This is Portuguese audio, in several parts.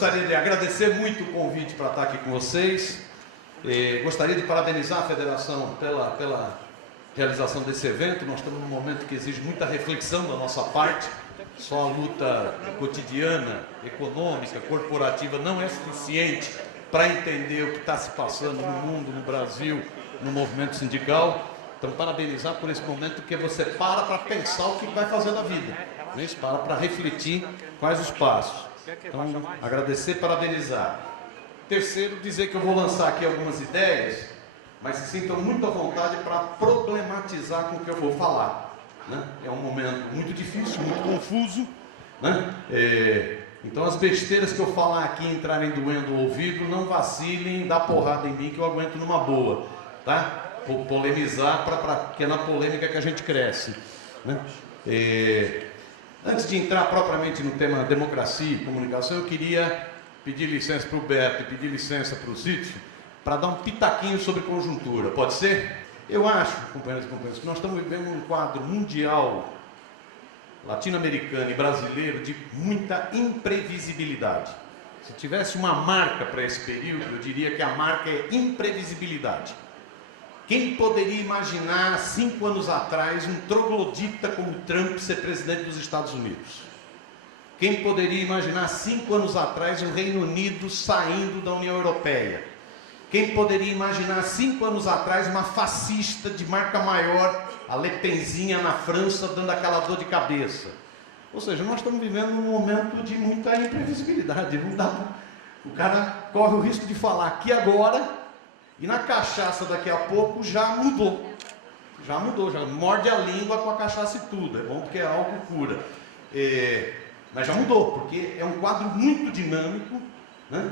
Gostaria de agradecer muito o convite para estar aqui com vocês. Gostaria de parabenizar a Federação pela realização desse evento. Nós estamos num momento que exige muita reflexão da nossa parte. Só a luta cotidiana, econômica, corporativa não é suficiente para entender o que está se passando no mundo, no Brasil, no movimento sindical. Então, parabenizar por esse momento, porque você para pensar o que vai fazer da vida. Você para refletir quais os passos. Então, agradecer e parabenizar. Terceiro, dizer que eu vou lançar aqui algumas ideias, mas se sintam muito à vontade para problematizar com o que eu vou falar. Né? É um momento muito difícil, muito confuso. Né? Então, as besteiras que eu falar aqui entrarem doendo o ouvido, não vacilem, dá porrada em mim que eu aguento numa boa. Tá? Vou polemizar, porque é na polêmica que a gente cresce. Né? Antes de entrar propriamente no tema democracia e comunicação, eu queria pedir licença para o Beto e pedir licença para o Zitto para dar um pitaquinho sobre conjuntura. Pode ser? Eu acho, companheiros e companheiras, que nós estamos vivendo um quadro mundial, latino-americano e brasileiro de muita imprevisibilidade. Se tivesse uma marca para esse período, eu diria que a marca é imprevisibilidade. Quem poderia imaginar, 5 anos atrás, um troglodita como Trump ser presidente dos Estados Unidos? Quem poderia imaginar, 5 anos atrás, o Reino Unido saindo da União Europeia? Quem poderia imaginar, 5 anos atrás, uma fascista de marca maior, a Le Penzinha na França, dando aquela dor de cabeça? Ou seja, nós estamos vivendo um momento de muita imprevisibilidade. Não dá pra... O cara corre o risco de falar aqui agora... E na cachaça daqui a pouco já mudou. Já morde a língua com a cachaça e tudo. É bom porque é álcool cura. Mas já mudou, porque é um quadro muito dinâmico, né?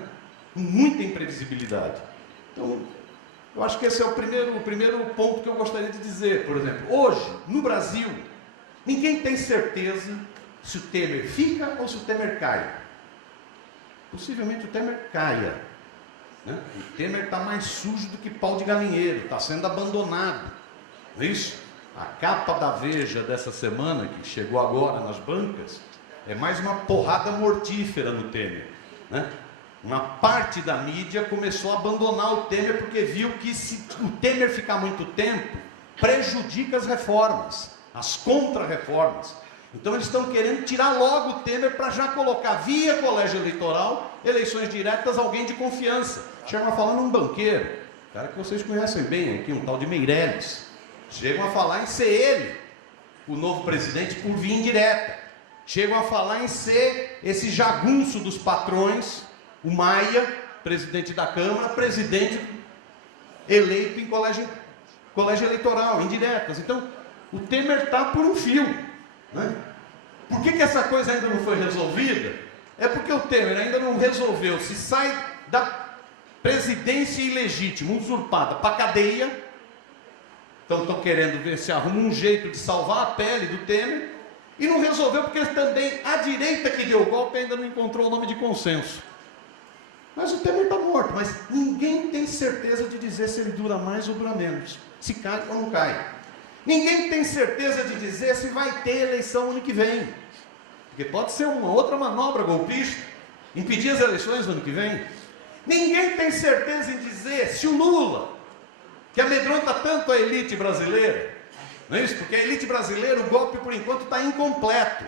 Com muita imprevisibilidade. Então, eu acho que esse é o primeiro ponto que eu gostaria de dizer. Por exemplo, hoje, no Brasil, ninguém tem certeza se o Temer fica ou se o Temer cai. Possivelmente o Temer caia. O Temer está mais sujo do que pau de galinheiro, está sendo abandonado. Não é isso? A capa da Veja dessa semana, que chegou agora nas bancas, é mais uma porrada mortífera no Temer. Né? Uma parte da mídia começou a abandonar o Temer porque viu que se o Temer ficar muito tempo, prejudica as reformas, as contra-reformas. Então eles estão querendo tirar logo o Temer para já colocar via colégio eleitoral, eleições diretas, alguém de confiança. Chegam a falar num banqueiro, cara que vocês conhecem bem aqui, um tal de Meirelles. Chegam a falar em ser ele, o novo presidente, por via indireta. Chegam a falar em ser esse jagunço dos patrões, o Maia, presidente da Câmara, presidente eleito em colégio eleitoral, indiretas. Então, o Temer está por um fio. Né? Por que essa coisa ainda não foi resolvida? É porque o Temer ainda não resolveu se sai da presidência ilegítima, usurpada, para a cadeia. Então estão querendo ver se arruma um jeito de salvar a pele do Temer. E não resolveu porque também a direita que deu o golpe ainda não encontrou o nome de consenso. Mas o Temer está morto, mas ninguém tem certeza de dizer se ele dura mais ou dura menos, se cai ou não cai. Ninguém tem certeza de dizer se vai ter eleição ano que vem. Porque pode ser uma outra manobra golpista, impedir as eleições no ano que vem. Ninguém tem certeza em dizer se o Lula, que amedronta tanto a elite brasileira, não é isso? Porque a elite brasileira, o golpe por enquanto está incompleto.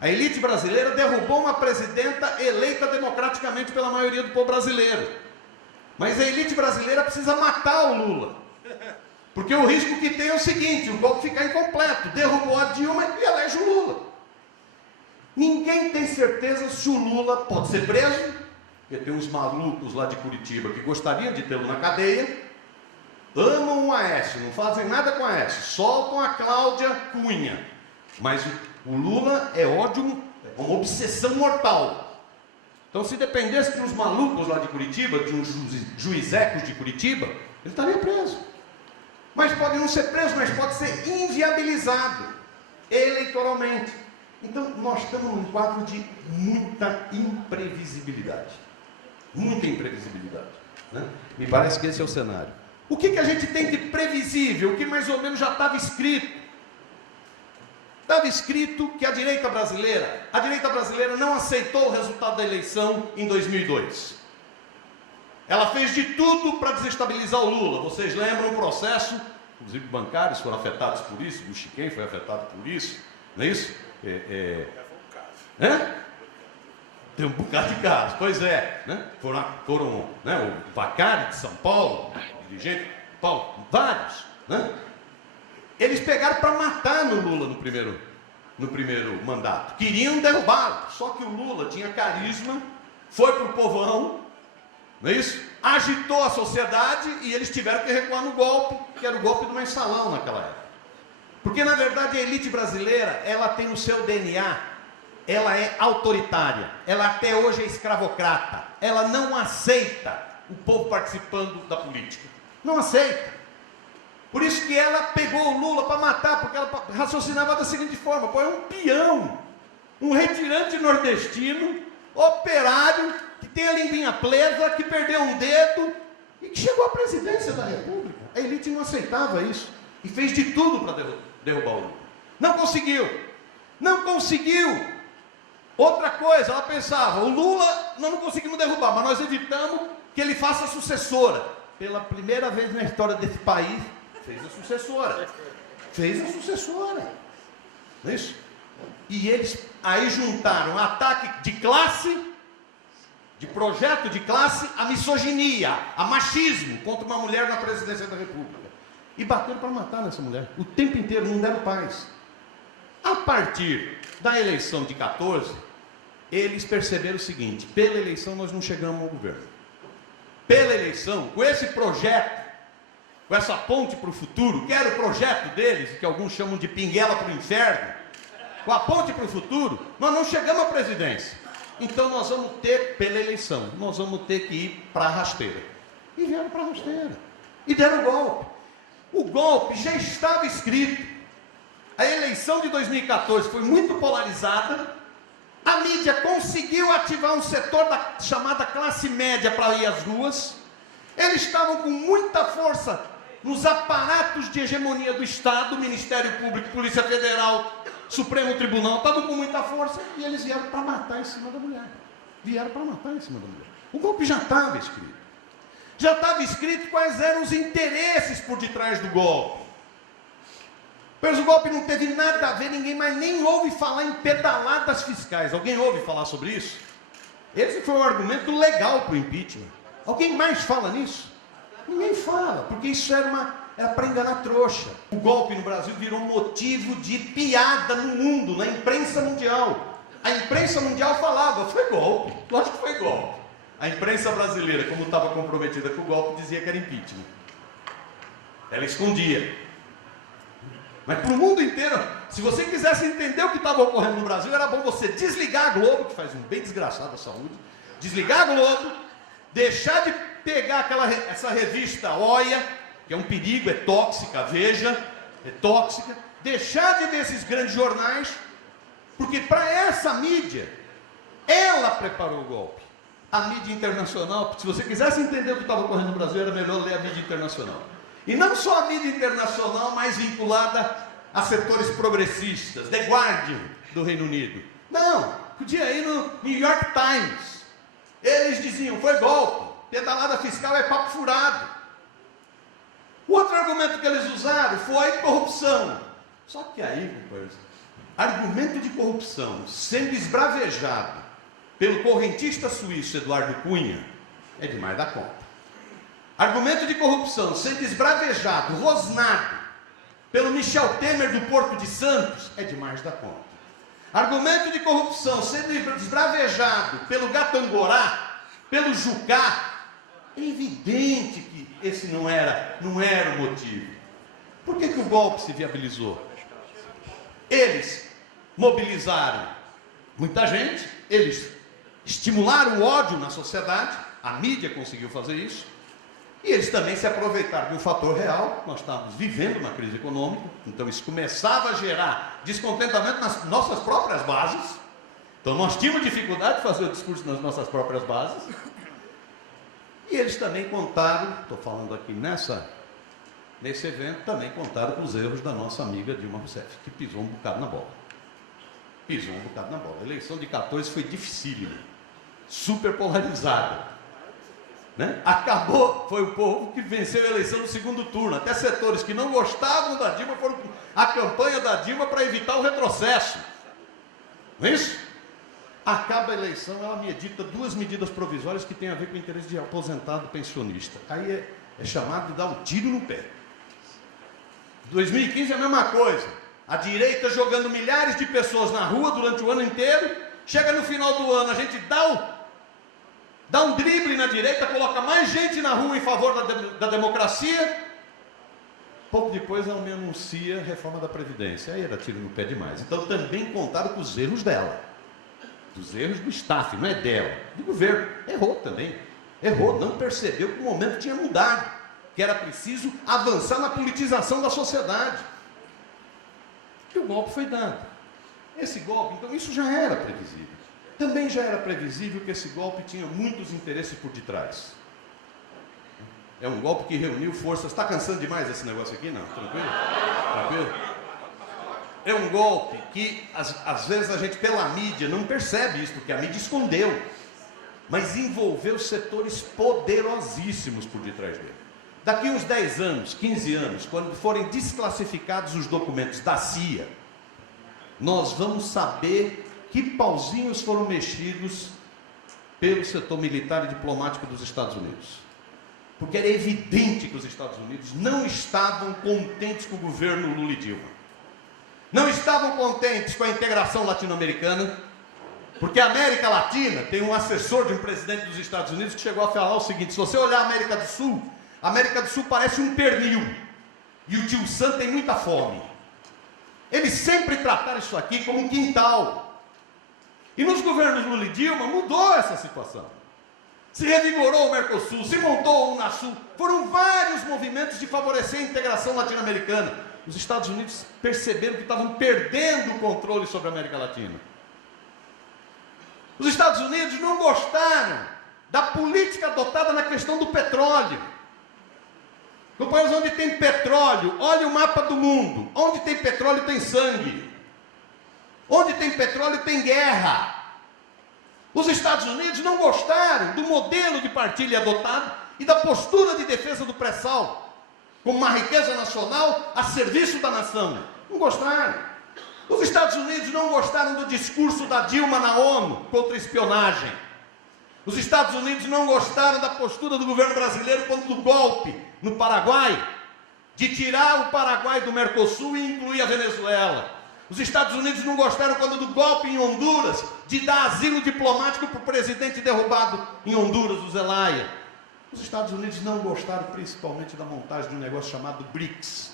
A elite brasileira derrubou uma presidenta eleita democraticamente pela maioria do povo brasileiro. Mas a elite brasileira precisa matar o Lula. Porque o risco que tem é o seguinte, o golpe ficar incompleto. Derrubou a Dilma e elege o Lula. Ninguém tem certeza se o Lula pode ser preso, porque tem uns malucos lá de Curitiba que gostariam de tê-lo na cadeia, amam o Aécio, não fazem nada com o Aécio, soltam a Cláudia Cunha. Mas o Lula é ódio, é uma obsessão mortal. Então, se dependesse de uns malucos lá de Curitiba, de uns juizecos de Curitiba, ele estaria preso. Mas pode não ser preso, mas pode ser inviabilizado eleitoralmente. Então, nós estamos num quadro de muita imprevisibilidade. Muita imprevisibilidade. Né? Me parece que esse é o cenário. O que a gente tem de previsível? O que mais ou menos já estava escrito? Estava escrito que a direita brasileira não aceitou o resultado da eleição em 2002. Ela fez de tudo para desestabilizar o Lula. Vocês lembram o processo, inclusive bancários foram afetados por isso, o Chiquem foi afetado por isso, não é isso? Tem um bocado de casos, pois é, né? Foram né? O Vacari de São Paulo, o dirigente Paulo, vários, né? Eles pegaram para matar no Lula no primeiro mandato. Queriam derrubá-lo. Só que o Lula tinha carisma, foi para o povão, não é isso? Agitou a sociedade e eles tiveram que recuar no golpe, que era o golpe do mensalão naquela época. Porque, na verdade, a elite brasileira, ela tem no seu DNA, ela é autoritária. Ela até hoje é escravocrata. Ela não aceita o povo participando da política. Não aceita. Por isso que ela pegou o Lula para matar, porque ela raciocinava da seguinte forma: pô, é um peão, um retirante nordestino, operário, que tem a linguinha presa, que perdeu um dedo e que chegou à presidência da República. A elite não aceitava isso e fez de tudo para derrubar o Lula. Não conseguiu. Não conseguiu. Outra coisa, ela pensava: o Lula nós não conseguimos derrubar, mas nós evitamos que ele faça a sucessora. Pela primeira vez na história desse país, fez a sucessora. Fez a sucessora. Não é isso? E eles aí juntaram ataque de classe, de projeto de classe, a misoginia, a machismo contra uma mulher na presidência da República. E bateram para matar nessa mulher. O tempo inteiro, não deram paz. A partir da eleição de 14, eles perceberam o seguinte: pela eleição nós não chegamos ao governo. Pela eleição, com esse projeto, com essa ponte para o futuro, que era o projeto deles, que alguns chamam de pinguela para o inferno, com a ponte para o futuro, nós não chegamos à presidência. Então nós vamos ter, pela eleição, nós vamos ter que ir para a rasteira. E vieram para a rasteira. E deram o golpe. O golpe já estava escrito. A eleição de 2014 foi muito polarizada. A mídia conseguiu ativar um setor da chamada classe média para ir às ruas. Eles estavam com muita força nos aparatos de hegemonia do Estado, Ministério Público, Polícia Federal, Supremo Tribunal, estavam com muita força e eles vieram para matar em cima da mulher. Vieram para matar em cima da mulher. O golpe já estava escrito. Já estava escrito quais eram os interesses por detrás do golpe. Mas o golpe não teve nada a ver, ninguém mais nem ouve falar em pedaladas fiscais. Alguém ouve falar sobre isso? Esse foi um argumento legal para o impeachment. Alguém mais fala nisso? Ninguém fala, porque isso era para enganar trouxa. O golpe no Brasil virou motivo de piada no mundo, na imprensa mundial. A imprensa mundial falava: foi golpe, lógico que foi golpe. A imprensa brasileira, como estava comprometida com o golpe, dizia que era impeachment. Ela escondia. Mas para o mundo inteiro, se você quisesse entender o que estava ocorrendo no Brasil, era bom você desligar a Globo, que faz um bem desgraçado à saúde, desligar a Globo, deixar de pegar essa revista Olha, que é um perigo, é tóxica, Veja, é tóxica, deixar de ver esses grandes jornais, porque para essa mídia, ela preparou o golpe. A mídia internacional, se você quisesse entender o que estava ocorrendo no Brasil, era melhor ler a mídia internacional. E não só a mídia internacional, mais vinculada a setores progressistas, The Guardian do Reino Unido. Não, podia ir no New York Times. Eles diziam: foi golpe, pedalada fiscal é papo furado. O outro argumento que eles usaram foi corrupção. Só que aí, companheiros, argumento de corrupção sendo esbravejado pelo correntista suíço Eduardo Cunha é demais da conta. Argumento de corrupção sendo esbravejado, rosnado pelo Michel Temer do Porto de Santos é demais da conta. Argumento de corrupção sendo esbravejado pelo Gatangorá, pelo Jucá, é evidente que esse não era o motivo. Por que o golpe se viabilizou? Eles mobilizaram muita gente, eles estimularam o ódio na sociedade, a mídia conseguiu fazer isso, e eles também se aproveitaram de um fator real. Nós estávamos vivendo uma crise econômica, então isso começava a gerar descontentamento nas nossas próprias bases. Então nós tínhamos dificuldade de fazer o discurso nas nossas próprias bases. E eles também contaram, estou falando aqui Nesse evento também contaram com os erros da nossa amiga Dilma Rousseff, que pisou um bocado na bola. Pisou um bocado na bola. A eleição de 14 foi dificílima, super polarizada. Né? Acabou, foi o povo que venceu a eleição no segundo turno. Até setores que não gostavam da Dilma foram a campanha da Dilma para evitar o retrocesso. Não é isso? Acaba a eleição, ela me edita 2 medidas provisórias que têm a ver com o interesse de aposentado pensionista. Aí é chamado de dar um tiro no pé. 2015 é a mesma coisa. A direita jogando milhares de pessoas na rua durante o ano inteiro. Chega no final do ano, a gente dá um drible na direita, coloca mais gente na rua em favor da democracia. Pouco depois ela me anuncia a reforma da Previdência. Aí era tiro no pé demais. Então também contaram com os erros dela. Dos erros do staff, não é dela, do governo. Errou também. Errou, não percebeu que o momento tinha mudado, que era preciso avançar na politização da sociedade. Que o golpe foi dado. Esse golpe, então, isso já era previsível. Também já era previsível que esse golpe tinha muitos interesses por detrás. É um golpe que reuniu forças. Está cansando demais esse negócio aqui? Não? Tranquilo? Tranquilo? É um golpe que, às vezes, a gente, pela mídia, não percebe isso, porque a mídia escondeu. Mas envolveu setores poderosíssimos por detrás dele. Daqui uns 10 anos, 15 anos, quando forem desclassificados os documentos da CIA, nós vamos saber que pauzinhos foram mexidos pelo setor militar e diplomático dos Estados Unidos. Porque era evidente que os Estados Unidos não estavam contentes com o governo Lula e Dilma. Não estavam contentes com a integração latino-americana, porque a América Latina tem um assessor de um presidente dos Estados Unidos que chegou a falar o seguinte: se você olhar a América do Sul parece um pernil, e o tio Sam tem muita fome. Eles sempre trataram isso aqui como um quintal. E nos governos Lula e Dilma mudou essa situação. Se revigorou o Mercosul, se montou o Unasul, foram vários movimentos de favorecer a integração latino-americana. Os Estados Unidos perceberam que estavam perdendo o controle sobre a América Latina. Os Estados Unidos não gostaram da política adotada na questão do petróleo. Companheiros, onde tem petróleo, olha o mapa do mundo. Onde tem petróleo tem sangue. Onde tem petróleo tem guerra. Os Estados Unidos não gostaram do modelo de partilha adotado e da postura de defesa do pré-sal como uma riqueza nacional a serviço da nação. Não gostaram. Os Estados Unidos não gostaram do discurso da Dilma na ONU contra a espionagem. Os Estados Unidos não gostaram da postura do governo brasileiro contra o golpe no Paraguai, de tirar o Paraguai do Mercosul e incluir a Venezuela. Os Estados Unidos não gostaram quando do golpe em Honduras, de dar asilo diplomático para o presidente derrubado em Honduras, o Zelaya. Os Estados Unidos não gostaram principalmente da montagem de um negócio chamado BRICS.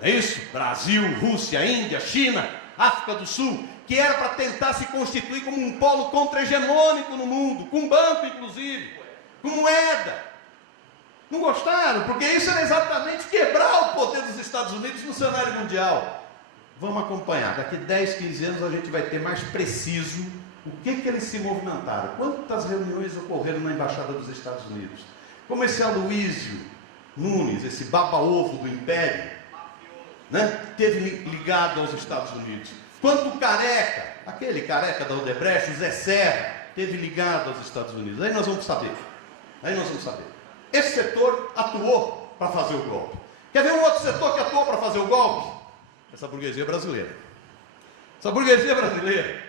É isso? Brasil, Rússia, Índia, China, África do Sul, que era para tentar se constituir como um polo contra-hegemônico no mundo, com banco inclusive, com moeda. Não gostaram, porque isso era exatamente quebrar o poder dos Estados Unidos no cenário mundial. Vamos acompanhar, daqui 10, 15 anos a gente vai ter mais preciso o que eles se movimentaram, quantas reuniões ocorreram na Embaixada dos Estados Unidos, como esse Aloysio Nunes, esse baba-ovo do Império, né, teve ligado aos Estados Unidos. Quanto o Careca, aquele careca da Odebrecht, o Zé Serra, teve ligado aos Estados Unidos. Aí nós vamos saber. Esse setor atuou para fazer o golpe. Quer ver um outro setor que atuou para fazer o golpe? Essa burguesia brasileira. Essa burguesia brasileira,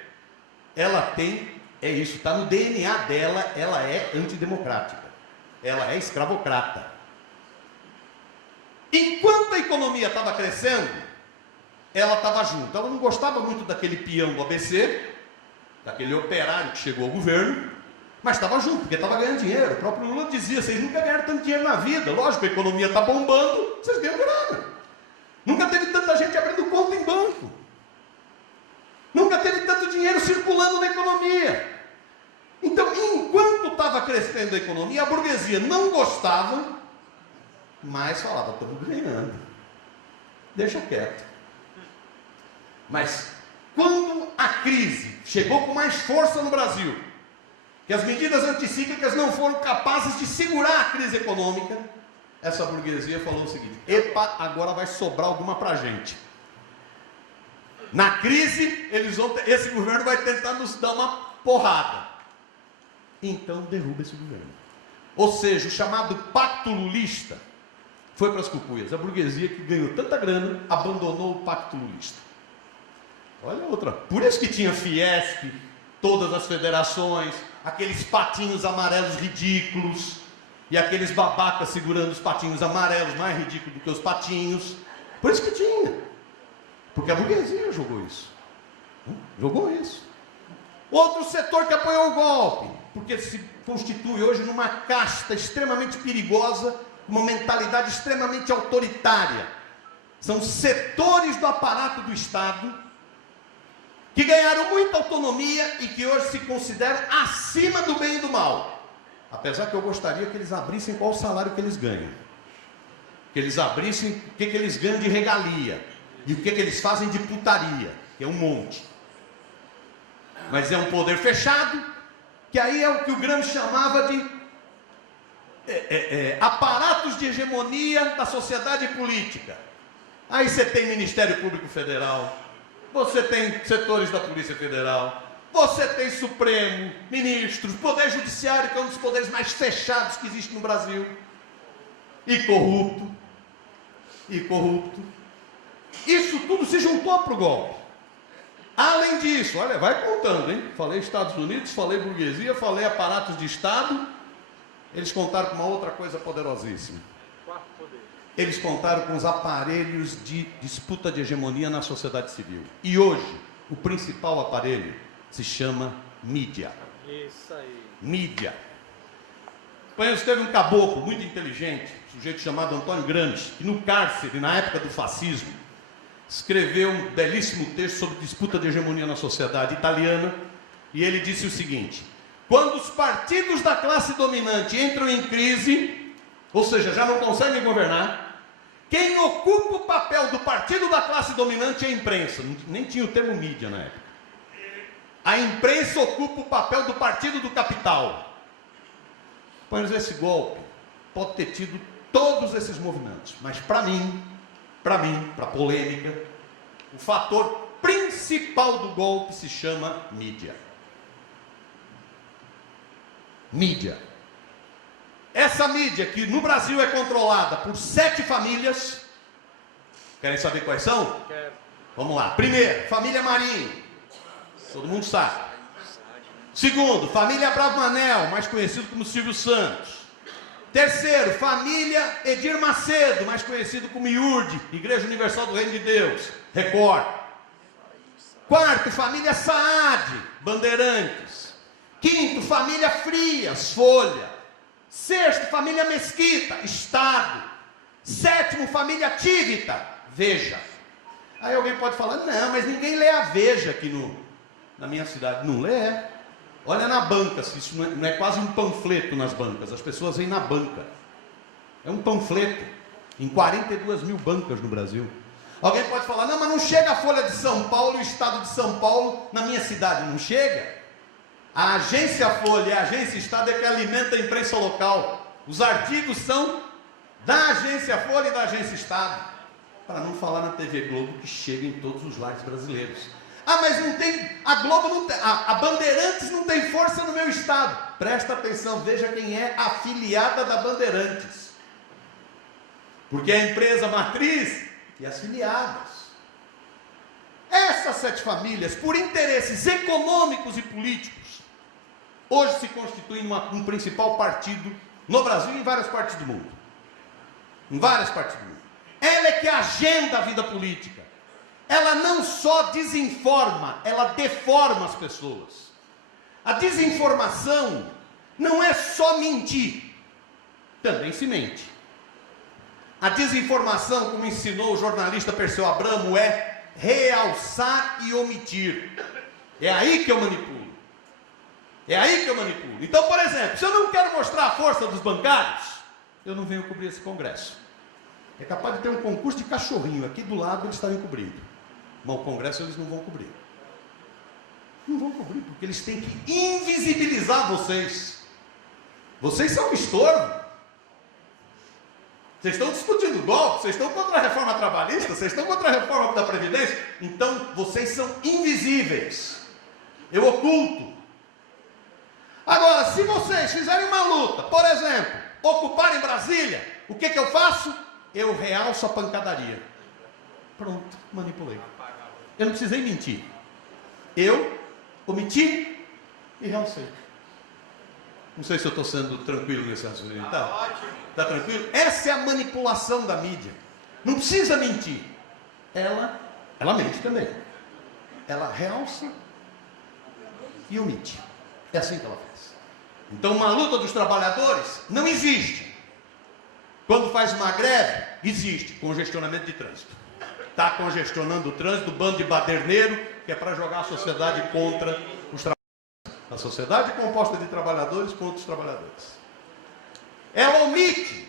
ela tem, é isso, está no DNA dela, ela é antidemocrática. Ela é escravocrata. Enquanto a economia estava crescendo, ela estava junto. Ela não gostava muito daquele peão do ABC, daquele operário que chegou ao governo, mas estava junto, porque estava ganhando dinheiro. O próprio Lula dizia: vocês nunca ganharam tanto dinheiro na vida. Lógico, a economia está bombando, vocês ganham grana. Nunca teve tanta gente abrindo conta em banco. Nunca teve tanto dinheiro circulando na economia. Então, enquanto estava crescendo a economia, a burguesia não gostava, mas falava: estamos ganhando, deixa quieto. Mas quando a crise chegou com mais força no Brasil, que as medidas anticíclicas não foram capazes de segurar a crise econômica, essa burguesia falou o seguinte: epa, agora vai sobrar alguma para a gente. Na crise, esse governo vai tentar nos dar uma porrada. Então derruba esse governo. Ou seja, o chamado pacto lulista foi para as cucuias. A burguesia que ganhou tanta grana abandonou o pacto lulista. Olha outra. Por isso que tinha Fiesp, todas as federações, aqueles patinhos amarelos ridículos, e aqueles babacas segurando os patinhos amarelos, mais ridículos do que os patinhos. Por isso que tinha. Porque a burguesia jogou isso. Jogou isso. Outro setor que apoiou o golpe, porque se constitui hoje numa casta extremamente perigosa, uma mentalidade extremamente autoritária. São setores do aparato do Estado que ganharam muita autonomia e que hoje se consideram acima do bem e do mal. Apesar que eu gostaria que eles abrissem qual o salário que eles ganham. Que eles abrissem o que eles ganham de regalia. E o que eles fazem de putaria, que é um monte. Mas é um poder fechado, que aí é o que o Gramsci chamava de aparatos de hegemonia da sociedade política. Aí você tem Ministério Público Federal, você tem setores da Polícia Federal, você tem Supremo, ministros, Poder Judiciário, que é um dos poderes mais fechados que existe no Brasil, e corrupto. Isso tudo se juntou para o golpe. Além disso, olha, vai contando, hein? Falei Estados Unidos, falei burguesia, falei aparatos de Estado. Eles contaram com uma outra coisa poderosíssima. Eles contaram com os aparelhos de disputa de hegemonia na sociedade civil. E hoje, o principal aparelho se chama mídia. Isso aí. Mídia. Conheço, teve um caboclo muito inteligente, um sujeito chamado Antônio Gramsci, que no cárcere, na época do fascismo, escreveu um belíssimo texto sobre disputa de hegemonia na sociedade italiana, e ele disse o seguinte: quando os partidos da classe dominante entram em crise, ou seja, já não conseguem governar, quem ocupa o papel do partido da classe dominante é a imprensa. Nem tinha o termo mídia na época. A imprensa ocupa o papel do partido do capital. Pois esse golpe pode ter tido todos esses movimentos, mas para mim, para a polêmica, o fator principal do golpe se chama mídia. Mídia. Essa mídia que no Brasil é controlada por 7 famílias. Querem saber quais são? Quero. Vamos lá. Primeiro, família Marinho. Todo mundo sabe. Segundo, família Bravanel, mais conhecido como Silvio Santos. Terceiro, família Edir Macedo, mais conhecido como IURD, Igreja Universal do Reino de Deus, Record. Quarto, família Saad, Bandeirantes. Quinto, família Frias, Folha. Sexto, família Mesquita, Estado. Sétimo, família Tivita, Veja. Aí alguém pode falar: não, mas ninguém lê a Veja aqui na minha cidade. Não lê? Olha na banca, se isso não é quase um panfleto nas bancas. As pessoas vêm na banca. É um panfleto em 42 mil bancas no Brasil. Alguém pode falar: não, mas não chega a Folha de São Paulo e o Estado de São Paulo na minha cidade. Não chega. A agência Folha e a agência Estado é que alimenta a imprensa local. Os artigos são da agência Folha e da agência Estado. Para não falar na TV Globo, que chega em todos os lares brasileiros. Ah, mas não tem, a Globo não tem, a Bandeirantes não tem força no meu estado. Presta atenção, veja quem é afiliada da Bandeirantes. Porque é a empresa matriz e as filiadas. Essas 7 famílias, por interesses econômicos e políticos, hoje se constituem um principal partido no Brasil e em várias partes do mundo. Em várias partes do mundo. Ela é que agenda a vida política. Ela não só desinforma, ela deforma as pessoas. A desinformação não é só mentir, também se mente. A desinformação, como ensinou o jornalista Perseu Abramo, é realçar e omitir. É aí que eu manipulo. Então, por exemplo, se eu não quero mostrar a força dos bancários, eu não venho cobrir esse congresso. É capaz de ter um concurso de cachorrinho aqui do lado, eles estarem cobrindo. Mas o congresso eles não vão cobrir. Não vão cobrir, porque eles têm que invisibilizar vocês. Vocês são um estorvo. Vocês estão discutindo golpe, vocês estão contra a reforma trabalhista, vocês estão contra a reforma da Previdência, então vocês são invisíveis. Eu oculto. Agora, se vocês fizerem uma luta, por exemplo, ocuparem Brasília, o que eu faço? Eu realço a pancadaria. Pronto, manipulei. Eu não precisei mentir. Eu omiti e realcei. Não sei se eu estou sendo tranquilo nesse raciocínio. Está tranquilo? Essa é a manipulação da mídia. Não precisa mentir. Ela mente também. Ela realça e omite. É assim que ela faz. Então, uma luta dos trabalhadores não existe. Quando faz uma greve, existe congestionamento de trânsito. Está congestionando o trânsito, bando de baderneiro, que é para jogar a sociedade contra os trabalhadores. A sociedade composta de trabalhadores contra os trabalhadores. Ela omite.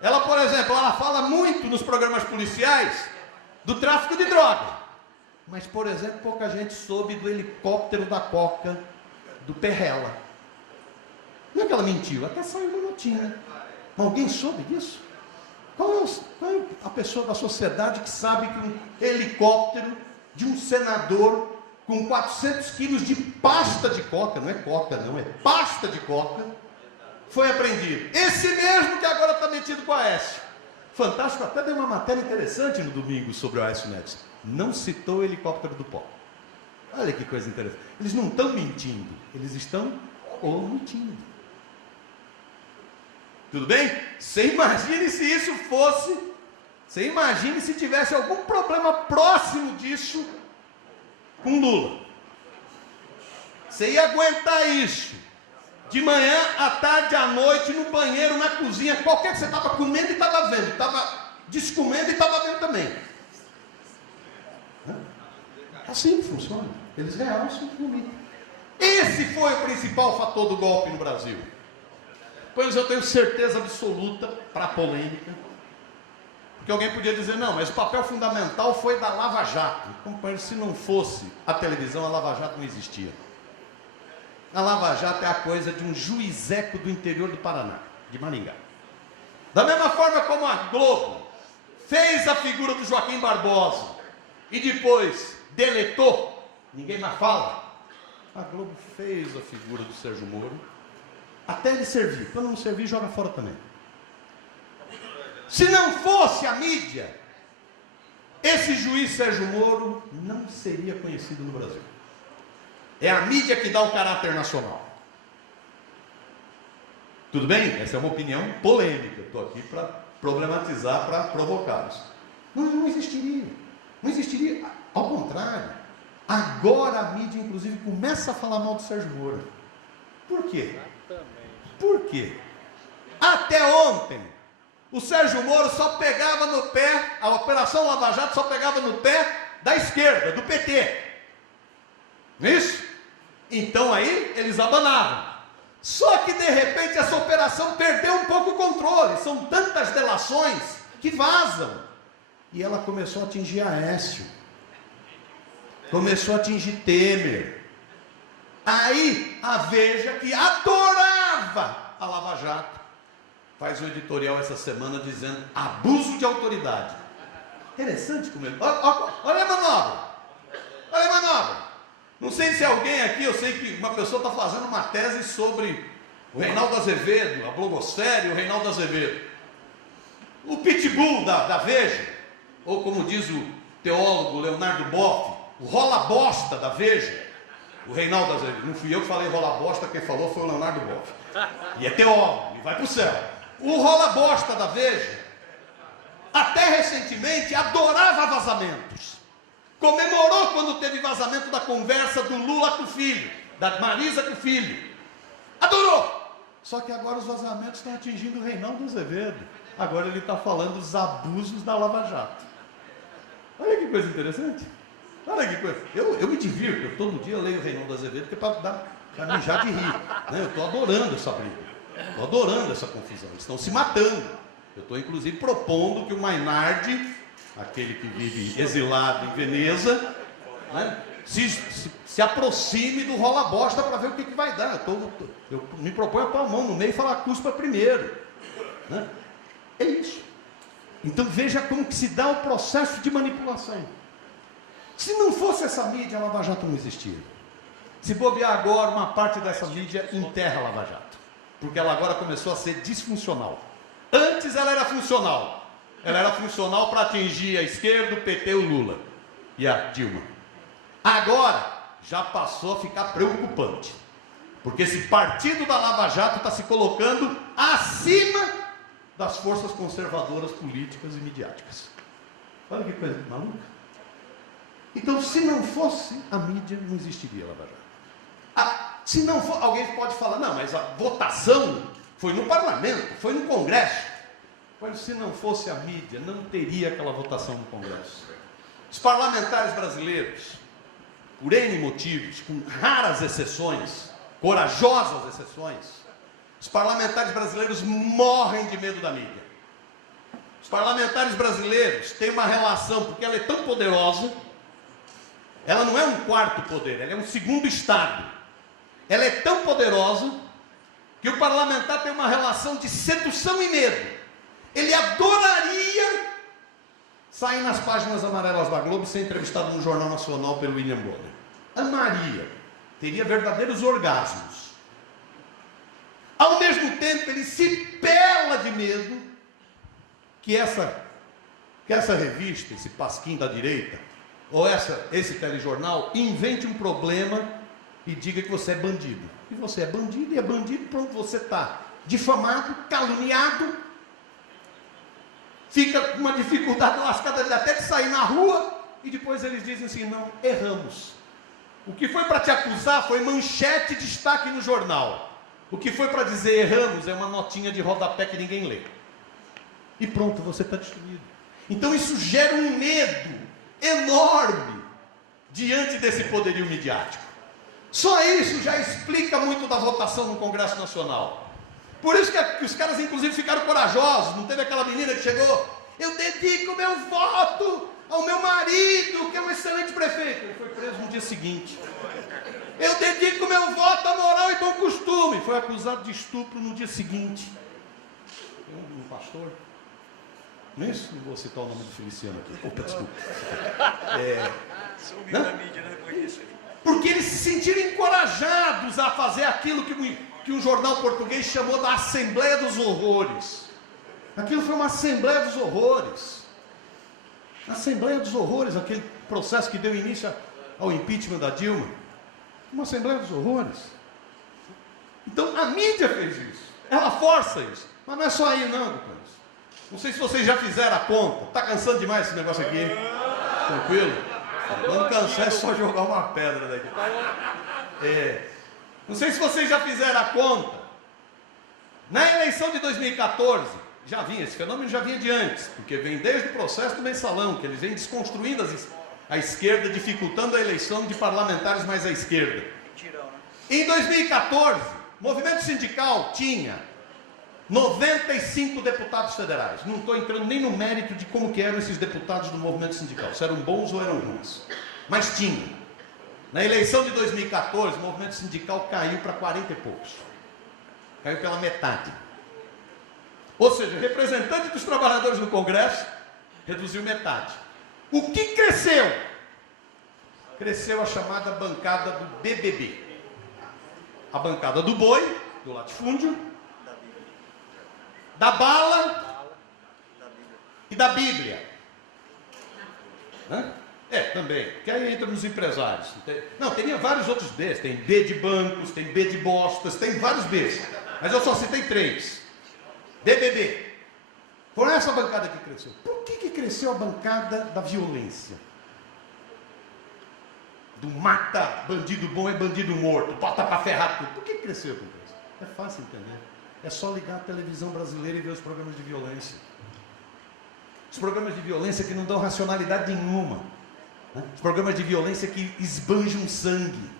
Ela, por exemplo, ela fala muito nos programas policiais do tráfico de droga. Mas, por exemplo, pouca gente soube do helicóptero da Coca, do Perrela. Não é que ela mentiu, até saiu uma notinha. Mas alguém soube disso? Qual é a pessoa da sociedade que sabe que um helicóptero de um senador com 400 quilos de pasta de coca, não é coca não, é pasta de coca, foi apreendido? Esse mesmo que agora está metido com a Aécio. Fantástico, até deu uma matéria interessante no domingo sobre o Aécio Neves. Não citou o helicóptero do pó. Olha que coisa interessante. Eles não estão mentindo, eles estão omitindo. Tudo bem? Você imagine se isso fosse, você imagine se tivesse algum problema próximo disso com Lula. Você ia aguentar isso de manhã, à tarde, à noite, no banheiro, na cozinha, qualquer que você estava comendo e estava vendo, estava descomendo e estava vendo também. Assim funciona. Eles realçam e omitem. Esse foi o principal fator do golpe no Brasil. Pois eu tenho certeza absoluta para a polêmica. Porque alguém podia dizer, não, mas o papel fundamental foi da Lava Jato. Companheiro, se não fosse a televisão, a Lava Jato não existia. A Lava Jato é a coisa de um juizeco do interior do Paraná, de Maringá. Da mesma forma como a Globo fez a figura do Joaquim Barbosa e depois deletou, ninguém mais fala. A Globo fez a figura do Sérgio Moro até ele servir. Quando não servir, joga fora também. Se não fosse a mídia, esse juiz Sérgio Moro não seria conhecido no Brasil. É a mídia que dá o caráter nacional. Tudo bem? Essa é uma opinião polêmica. Estou aqui para problematizar, para provocá-los. Não existiria. Não existiria. Ao contrário. Agora a mídia, inclusive, começa a falar mal do Sérgio Moro. Por quê? Por quê? Até ontem, o Sérgio Moro só pegava no pé, a Operação Lava Jato só pegava no pé da esquerda, do PT. Não é isso? Então aí eles abanavam. Só que de repente essa operação perdeu um pouco o controle. São tantas delações que vazam. E ela começou a atingir Aécio. Começou a atingir Temer. Aí a Veja, que adorava a Lava Jato, faz um editorial essa semana dizendo abuso de autoridade. Interessante como ele... Olha a manobra. Olha a manobra. Não sei se alguém aqui, eu sei que uma pessoa está fazendo uma tese sobre o Reinaldo Azevedo, a blogosfera e o Reinaldo Azevedo. O pitbull da Veja, ou como diz o teólogo Leonardo Boff, o rola-bosta da Veja, o Reinaldo Azevedo. Não fui eu que falei rola-bosta, quem falou foi o Leonardo Boff. E é teólogo, e vai para o céu. O rola-bosta da Veja, até recentemente, adorava vazamentos. Comemorou quando teve vazamento da conversa do Lula com o filho, da Marisa com o filho. Adorou! Só que agora os vazamentos estão atingindo o Reinaldo Azevedo. Agora ele está falando dos abusos da Lava Jato. Olha que coisa interessante. Olha que coisa. Eu me divirto, eu todo dia leio o Reinaldo Azevedo, porque é para mijar de rir. Né? Eu estou adorando essa briga. Estou adorando essa confusão. Eles estão se matando. Eu estou, inclusive, propondo que o Mainardi, aquele que vive exilado em Veneza, né, se aproxime do rola-bosta para ver o que vai dar. Eu me proponho a pôr a mão no meio e falar cuspa primeiro. Né? É isso. Então veja como que se dá o processo de manipulação. Se não fosse essa mídia, a Lava Jato não existia. Se bobear agora, uma parte dessa mídia enterra a Lava Jato. Porque ela agora começou a ser disfuncional. Antes ela era funcional. Ela era funcional para atingir a esquerda, o PT, o Lula e a Dilma. Agora já passou a ficar preocupante. Porque esse partido da Lava Jato está se colocando acima das forças conservadoras políticas e midiáticas. Olha que coisa maluca. Então, se não fosse a mídia, não existiria a Lava Jato. Se não for, alguém pode falar, não, mas a votação foi no parlamento, foi no Congresso. Mas se não fosse a mídia, não teria aquela votação no Congresso. Os parlamentares brasileiros, por N motivos, com raras exceções, corajosas exceções, os parlamentares brasileiros morrem de medo da mídia. Os parlamentares brasileiros têm uma relação, porque ela é tão poderosa, ela não é um quarto poder, ela é um segundo estado. Ela é tão poderosa que o parlamentar tem uma relação de sedução e medo. Ele adoraria sair nas páginas amarelas da Globo e ser entrevistado no Jornal Nacional pelo William Bonner. Amaria. Teria verdadeiros orgasmos. Ao mesmo tempo, ele se pela de medo que essa revista, esse pasquim da direita, ou esse telejornal, invente um problema e diga que você é bandido. E você é bandido, e é bandido, pronto, você está difamado, caluniado, fica com uma dificuldade lascada até de sair na rua, e depois eles dizem assim, não, erramos. O que foi para te acusar foi manchete e destaque no jornal. O que foi para dizer erramos é uma notinha de rodapé que ninguém lê. E pronto, você está destruído. Então isso gera um medo enorme diante desse poderio midiático. Só isso já explica muito da votação no Congresso Nacional. Por isso que os caras inclusive ficaram corajosos. Não teve aquela menina que chegou, eu dedico meu voto ao meu marido, que é um excelente prefeito. Ele foi preso no dia seguinte. Eu dedico meu voto à moral e bom costume. Foi acusado de estupro no dia seguinte. Um pastor. Isso, não vou citar o nome do Feliciano aqui. Opa, desculpa. Sumiu da mídia, né, depois disso. Porque eles se sentiram encorajados a fazer aquilo que um jornal português chamou da Assembleia dos Horrores. Aquilo foi uma Assembleia dos Horrores. Assembleia dos Horrores, aquele processo que deu início ao impeachment da Dilma. Uma Assembleia dos Horrores. Então a mídia fez isso. Ela força isso. Mas não é só aí não, Lucas. Não sei se vocês já fizeram a conta. Está cansando demais esse negócio aqui? Tranquilo? Quando cansar é só jogar uma pedra daqui. Não sei se vocês já fizeram a conta. Na eleição de 2014, já vinha, esse fenômeno já vinha de antes, porque vem desde o processo do mensalão, que eles vêm desconstruindo a esquerda, dificultando a eleição de parlamentares mais à esquerda. Em 2014, o movimento sindical tinha 95 deputados federais. Não estou entrando nem no mérito de como que eram esses deputados do movimento sindical, se eram bons ou eram ruins. Mas tinha. Na eleição de 2014, o movimento sindical caiu para 40 e poucos. Caiu pela metade. Ou seja, representante dos trabalhadores no Congresso reduziu metade. O que cresceu? Cresceu a chamada bancada do BBB. A bancada do boi, do latifúndio, da bala e da Bíblia. Também, que aí entra nos empresários. Não, teria vários outros Bs, tem B de bancos, tem B de bostas, tem vários Bs, mas eu só citei 3. BBB. Foi essa bancada que cresceu. Por que cresceu a bancada da violência? Do mata, bandido bom é bandido morto, bota pra ferrar tudo. Por que cresceu? É fácil entender. É só ligar a televisão brasileira e ver os programas de violência. Os programas de violência que não dão racionalidade nenhuma. Os programas de violência que esbanjam sangue.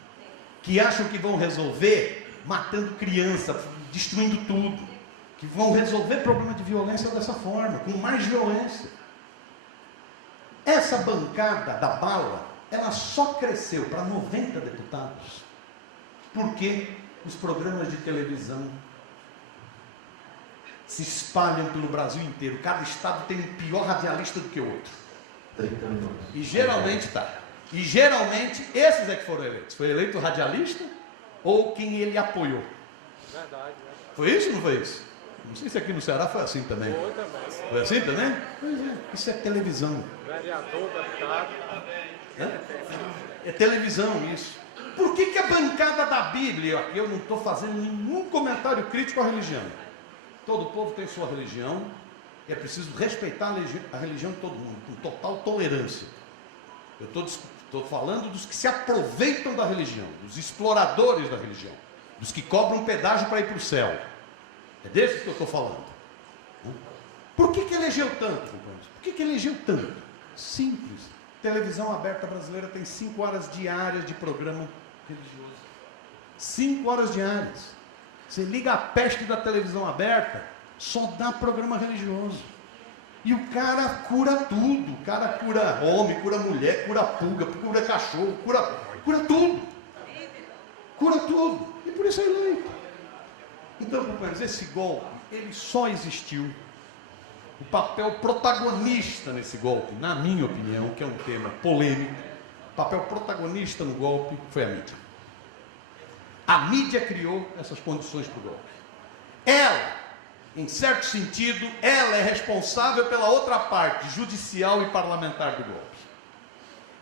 Que acham que vão resolver matando criança, destruindo tudo. Que vão resolver problema de violência dessa forma, com mais violência. Essa bancada da bala, ela só cresceu para 90 deputados. Porque os programas de televisão se espalham pelo Brasil inteiro. Cada estado tem um pior radialista do que o outro. E geralmente E geralmente esses é que foram eleitos. Foi eleito o radialista ou quem ele apoiou. Verdade. Foi isso ou não foi isso? Não sei se aqui no Ceará foi assim também. Foi também. Foi assim também? Pois é, isso é televisão. Vereador, deputado. É televisão isso. Por que a bancada da Bíblia, aqui eu não estou fazendo nenhum comentário crítico à religião. Todo povo tem sua religião e é preciso respeitar a religião de todo mundo, com total tolerância. Eu estou falando dos que se aproveitam da religião, dos exploradores da religião, dos que cobram pedágio para ir para o céu. É desses que eu estou falando. Por que elegeu tanto, companheiros? Por que elegeu tanto? Simples. Televisão aberta brasileira tem 5 horas diárias de programa religioso. 5 horas diárias. Você liga a peste da televisão aberta, só dá programa religioso. E o cara cura tudo. O cara cura homem, cura mulher, cura pulga, cura cachorro, cura tudo. Cura tudo. E por isso é eleito. Então, companheiros, esse golpe, ele só existiu. O papel protagonista nesse golpe, na minha opinião, que é um tema polêmico, o papel protagonista no golpe foi a mídia. A mídia criou essas condições para o golpe. Ela, em certo sentido, ela é responsável pela outra parte, judicial e parlamentar do golpe.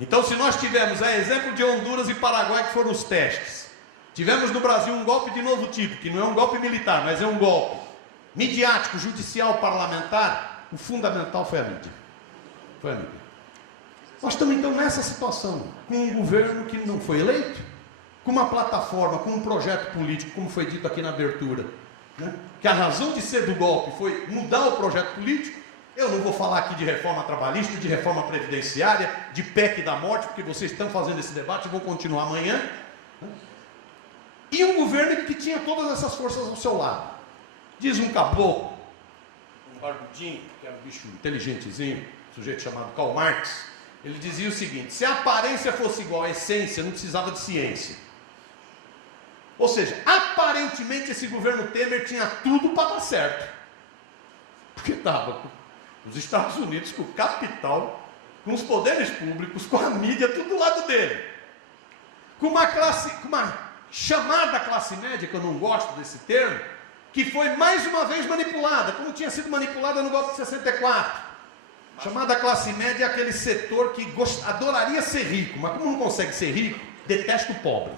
Então, se nós tivermos, exemplo de Honduras e Paraguai, que foram os testes, tivemos no Brasil um golpe de novo tipo, que não é um golpe militar, mas é um golpe midiático, judicial, parlamentar, o fundamental foi a mídia. Foi a mídia. Nós estamos então nessa situação, com um governo que não foi eleito, com uma plataforma, com um projeto político, como foi dito aqui na abertura, né? Que a razão de ser do golpe foi mudar o projeto político. Eu não vou falar aqui de reforma trabalhista, de reforma previdenciária, de PEC da morte, porque vocês estão fazendo esse debate e vão continuar amanhã. Né? E um governo que tinha todas essas forças ao seu lado. Diz um caboclo, um barbudinho, que era um bicho inteligentezinho, um sujeito chamado Karl Marx, ele dizia o seguinte: se a aparência fosse igual à essência, não precisava de ciência. Ou seja, aparentemente esse governo Temer tinha tudo para dar certo. Porque estava com os Estados Unidos, com o capital, com os poderes públicos, com a mídia, tudo do lado dele. Com uma chamada classe média, que eu não gosto desse termo, que foi mais uma vez manipulada, como tinha sido manipulada no golpe de 64. Chamada classe média é aquele setor que adoraria ser rico, mas como não consegue ser rico, detesta o pobre.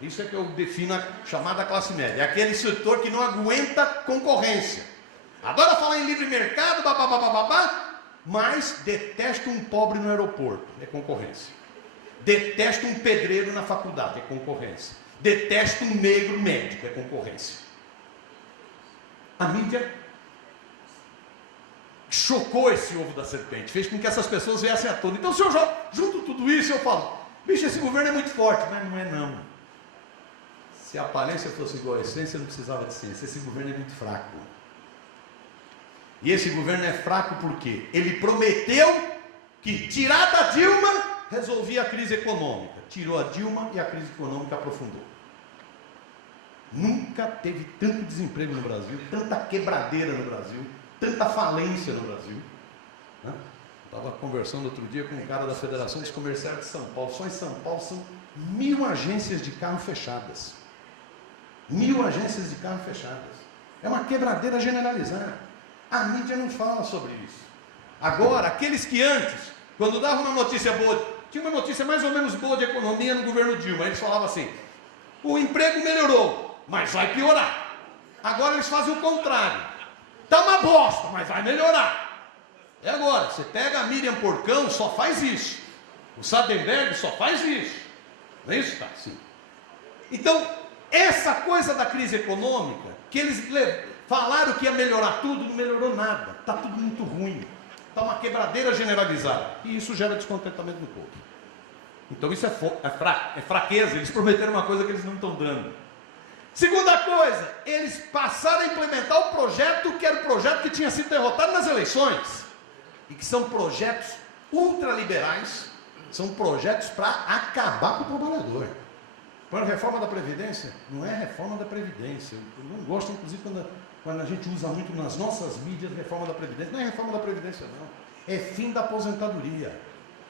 Isso é que eu defino a chamada classe média. É aquele setor que não aguenta concorrência. Adora falar em livre mercado, mas detesta um pobre no aeroporto, é concorrência. Detesta um pedreiro na faculdade, é concorrência. Detesta um negro médico, é concorrência. A mídia chocou esse ovo da serpente, fez com que essas pessoas viessem à tona. Então, se eu junto tudo isso, eu falo: bicho, esse governo é muito forte. Mas não é não. Se a aparência fosse igual à essência, não precisava de ciência. Esse governo é muito fraco. E esse governo é fraco porque ele prometeu que tirar da Dilma resolvia a crise econômica. Tirou a Dilma e a crise econômica aprofundou. Nunca teve tanto desemprego no Brasil, tanta quebradeira no Brasil, tanta falência no Brasil. Estava conversando outro dia com um cara da Federação dos Comerciários de São Paulo. Só em São Paulo são 1000 agências de carro fechadas. 1000 agências de carro fechadas. É uma quebradeira generalizada. A mídia não fala sobre isso. Agora, aqueles que antes, quando davam uma notícia boa, tinha uma notícia mais ou menos boa de economia no governo Dilma, eles falavam assim: o emprego melhorou, mas vai piorar. Agora eles fazem o contrário: está uma bosta, mas vai melhorar. É agora, você pega a Miriam Porcão, só faz isso. O Sardenberg só faz isso. Não é isso? Tá, sim. Então, essa coisa da crise econômica, que eles falaram que ia melhorar tudo, não melhorou nada. Está tudo muito ruim. Está uma quebradeira generalizada. E isso gera descontentamento no povo. Então isso é fraqueza. Eles prometeram uma coisa que eles não estão dando. Segunda coisa, eles passaram a implementar o projeto que era o projeto que tinha sido derrotado nas eleições. E que são projetos ultraliberais, são projetos para acabar com o trabalhador. Para a reforma da Previdência, não é reforma da Previdência. Eu não gosto, inclusive, quando a gente usa muito nas nossas mídias reforma da Previdência. Não é reforma da Previdência, não. É fim da aposentadoria.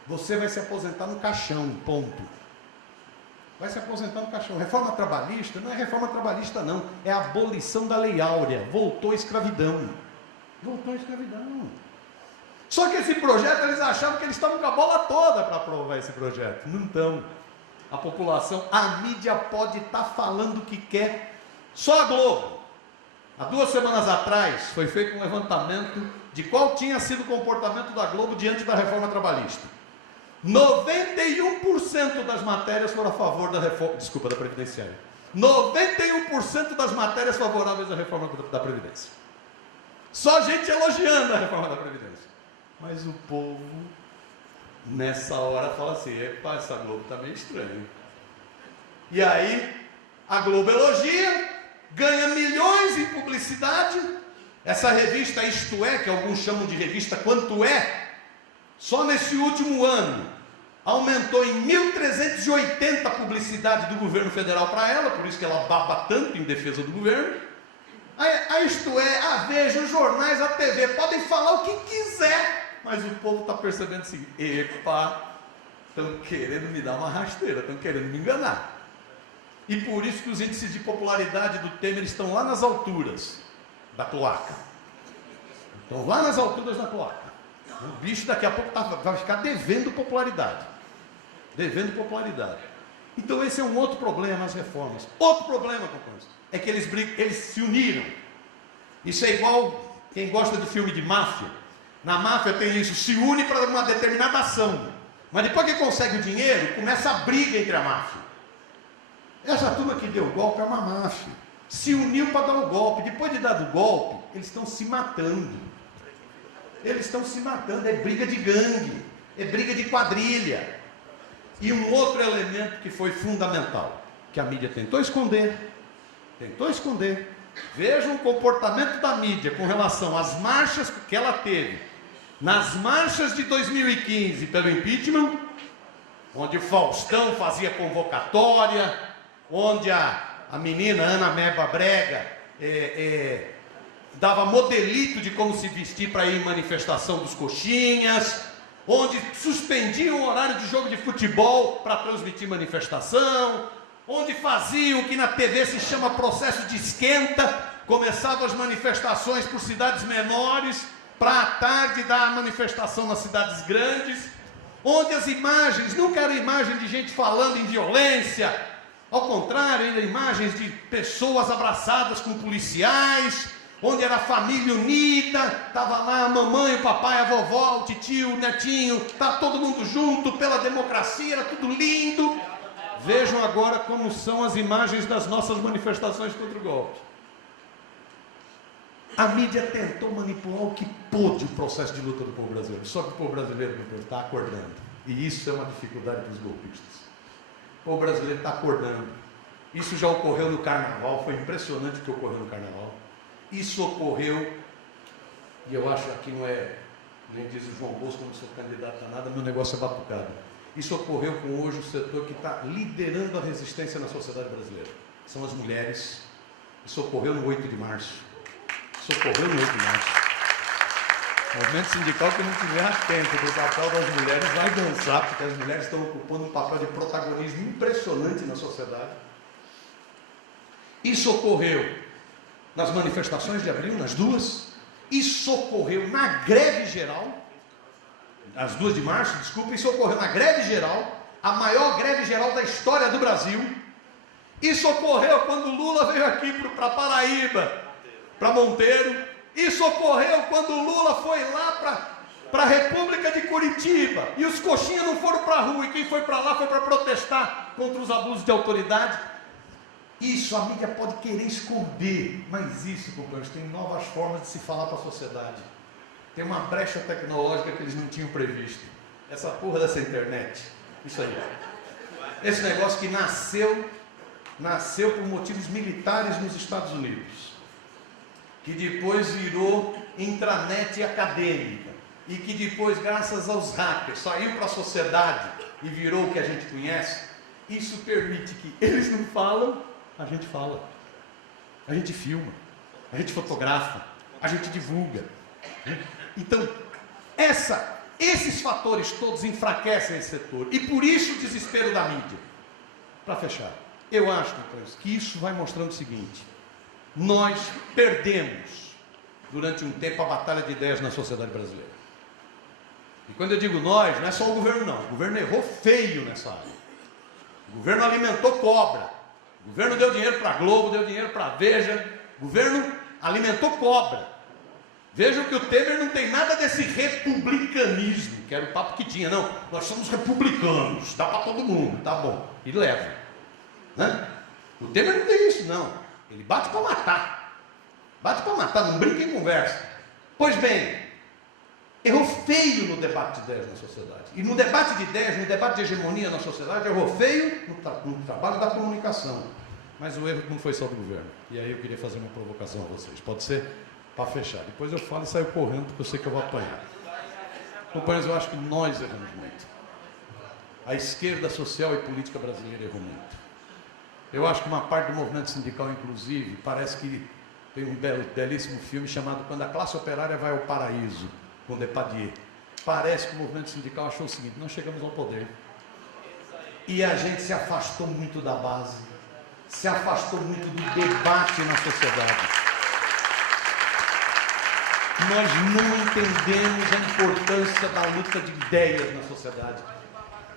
Você vai se aposentar no caixão, ponto. Vai se aposentar no caixão. Reforma trabalhista não é reforma trabalhista, não. É a abolição da Lei Áurea. Voltou a escravidão. Voltou a escravidão. Só que esse projeto, eles achavam que eles estavam com a bola toda para aprovar esse projeto. Não estão. A população, a mídia pode estar falando o que quer. Só a Globo. Há 2 semanas atrás, foi feito um levantamento de qual tinha sido o comportamento da Globo diante da reforma trabalhista. 91% das matérias foram a favor da reforma, da Previdenciária. 91% das matérias favoráveis à reforma da Previdência. Só gente elogiando a reforma da Previdência. Mas o povo, nessa hora, fala assim: epa, essa Globo está meio estranha. E aí, a Globo elogia, ganha milhões em publicidade. Essa revista Isto É, que alguns chamam de revista Quanto É, só nesse último ano, aumentou em 1.380 a publicidade do governo federal para ela, por isso que ela baba tanto em defesa do governo. A Isto É, a Veja, os jornais, a TV, podem falar o que quiser, mas o povo está percebendo assim: epa, estão querendo me dar uma rasteira, estão querendo me enganar. E por isso que os índices de popularidade do Temer estão lá nas alturas da cloaca. Estão lá nas alturas da cloaca. O bicho daqui a pouco vai ficar devendo popularidade. Devendo popularidade. Então esse é um outro problema nas reformas. Outro problema, companheiros, é que eles se uniram. Isso é igual quem gosta de filme de máfia. Na máfia tem isso, se une para uma determinada ação. Mas depois que consegue o dinheiro, começa a briga entre a máfia. Essa turma que deu o golpe é uma máfia. Se uniu para dar o golpe. Depois de dar o golpe, eles estão se matando. Eles estão se matando. É briga de gangue. É briga de quadrilha. E um outro elemento que foi fundamental, que a mídia tentou esconder. Vejam o comportamento da mídia com relação às marchas que ela teve. Nas marchas de 2015 pelo impeachment, onde o Faustão fazia convocatória, onde a menina Ana Meba Brega dava modelito de como se vestir para ir em manifestação dos coxinhas, onde suspendiam o horário de jogo de futebol para transmitir manifestação, onde faziam o que na TV se chama processo de esquenta, começavam as manifestações por cidades menores, para à tarde dar a manifestação nas cidades grandes, onde as imagens nunca eram imagens de gente falando em violência, ao contrário, eram imagens de pessoas abraçadas com policiais, onde era a família unida, estava lá a mamãe, o papai, a vovó, o titio, o netinho, está todo mundo junto pela democracia, era tudo lindo. Vejam agora como são as imagens das nossas manifestações contra o golpe. A mídia tentou manipular o que pôde o processo de luta do povo brasileiro, só que o povo brasileiro está acordando, e isso é uma dificuldade para os golpistas. O povo brasileiro está acordando. Isso já ocorreu no Carnaval, foi impressionante o que ocorreu no Carnaval. Isso ocorreu, e eu acho que aqui não é, nem diz o João Bosco, não sou candidato a nada, meu negócio é batucada. Isso ocorreu com hoje o setor que está liderando a resistência na sociedade brasileira. São as mulheres. Isso ocorreu no 8 de março. Isso ocorreu no 8 de março. O movimento sindical que não tiver atento para o papel das mulheres vai dançar, porque as mulheres estão ocupando um papel de protagonismo impressionante na sociedade. Isso ocorreu nas manifestações de abril, nas duas. Isso ocorreu na greve geral, as 2 de março, desculpa. Isso ocorreu na greve geral, a maior greve geral da história do Brasil. Isso ocorreu quando Lula veio aqui para Paraíba, para Monteiro. Isso ocorreu quando Lula foi lá para a República de Curitiba, e os coxinhas não foram para a rua, e quem foi para lá foi para protestar contra os abusos de autoridade. Isso a mídia pode querer esconder, mas isso, companheiros, tem novas formas de se falar para a sociedade. Tem uma brecha tecnológica que eles não tinham previsto. Essa porra dessa internet, isso aí. Esse negócio que nasceu por motivos militares nos Estados Unidos, que depois virou intranet acadêmica, e que depois, graças aos hackers, saiu para a sociedade e virou o que a gente conhece. Isso permite que eles não falam, a gente fala. A gente filma, a gente fotografa, a gente divulga. Então, esses fatores todos enfraquecem esse setor. E por isso o desespero da mídia. Para fechar, eu acho, que isso vai mostrando o seguinte: nós perdemos, durante um tempo, a batalha de ideias na sociedade brasileira. E quando eu digo nós, não é só o governo não. O governo errou feio nessa área. O governo alimentou cobra. O governo deu dinheiro para a Globo, deu dinheiro para a Veja. O governo alimentou cobra. Vejam que o Temer não tem nada desse republicanismo, que era o papo que tinha. Não, nós somos republicanos, dá para todo mundo, tá bom. E leva. Né? O Temer não tem isso, não. Ele bate para matar. Bate para matar, não brinca em conversa. Pois bem, errou feio no debate de ideias na sociedade. E no debate de ideias, no debate de hegemonia na sociedade, errou feio no trabalho da comunicação. Mas o erro não foi só do governo. E aí eu queria fazer uma provocação a vocês. Pode ser? Para fechar. Depois eu falo e saio correndo, porque eu sei que eu vou apanhar. Companheiros, eu acho que nós erramos muito. A esquerda social e política brasileira errou muito. Eu acho que uma parte do movimento sindical, inclusive, parece que tem um belíssimo filme chamado Quando a Classe Operária Vai ao Paraíso, com Depardieu. Parece que o movimento sindical achou o seguinte: nós chegamos ao poder e a gente se afastou muito da base, se afastou muito do debate na sociedade. Nós não entendemos a importância da luta de ideias na sociedade.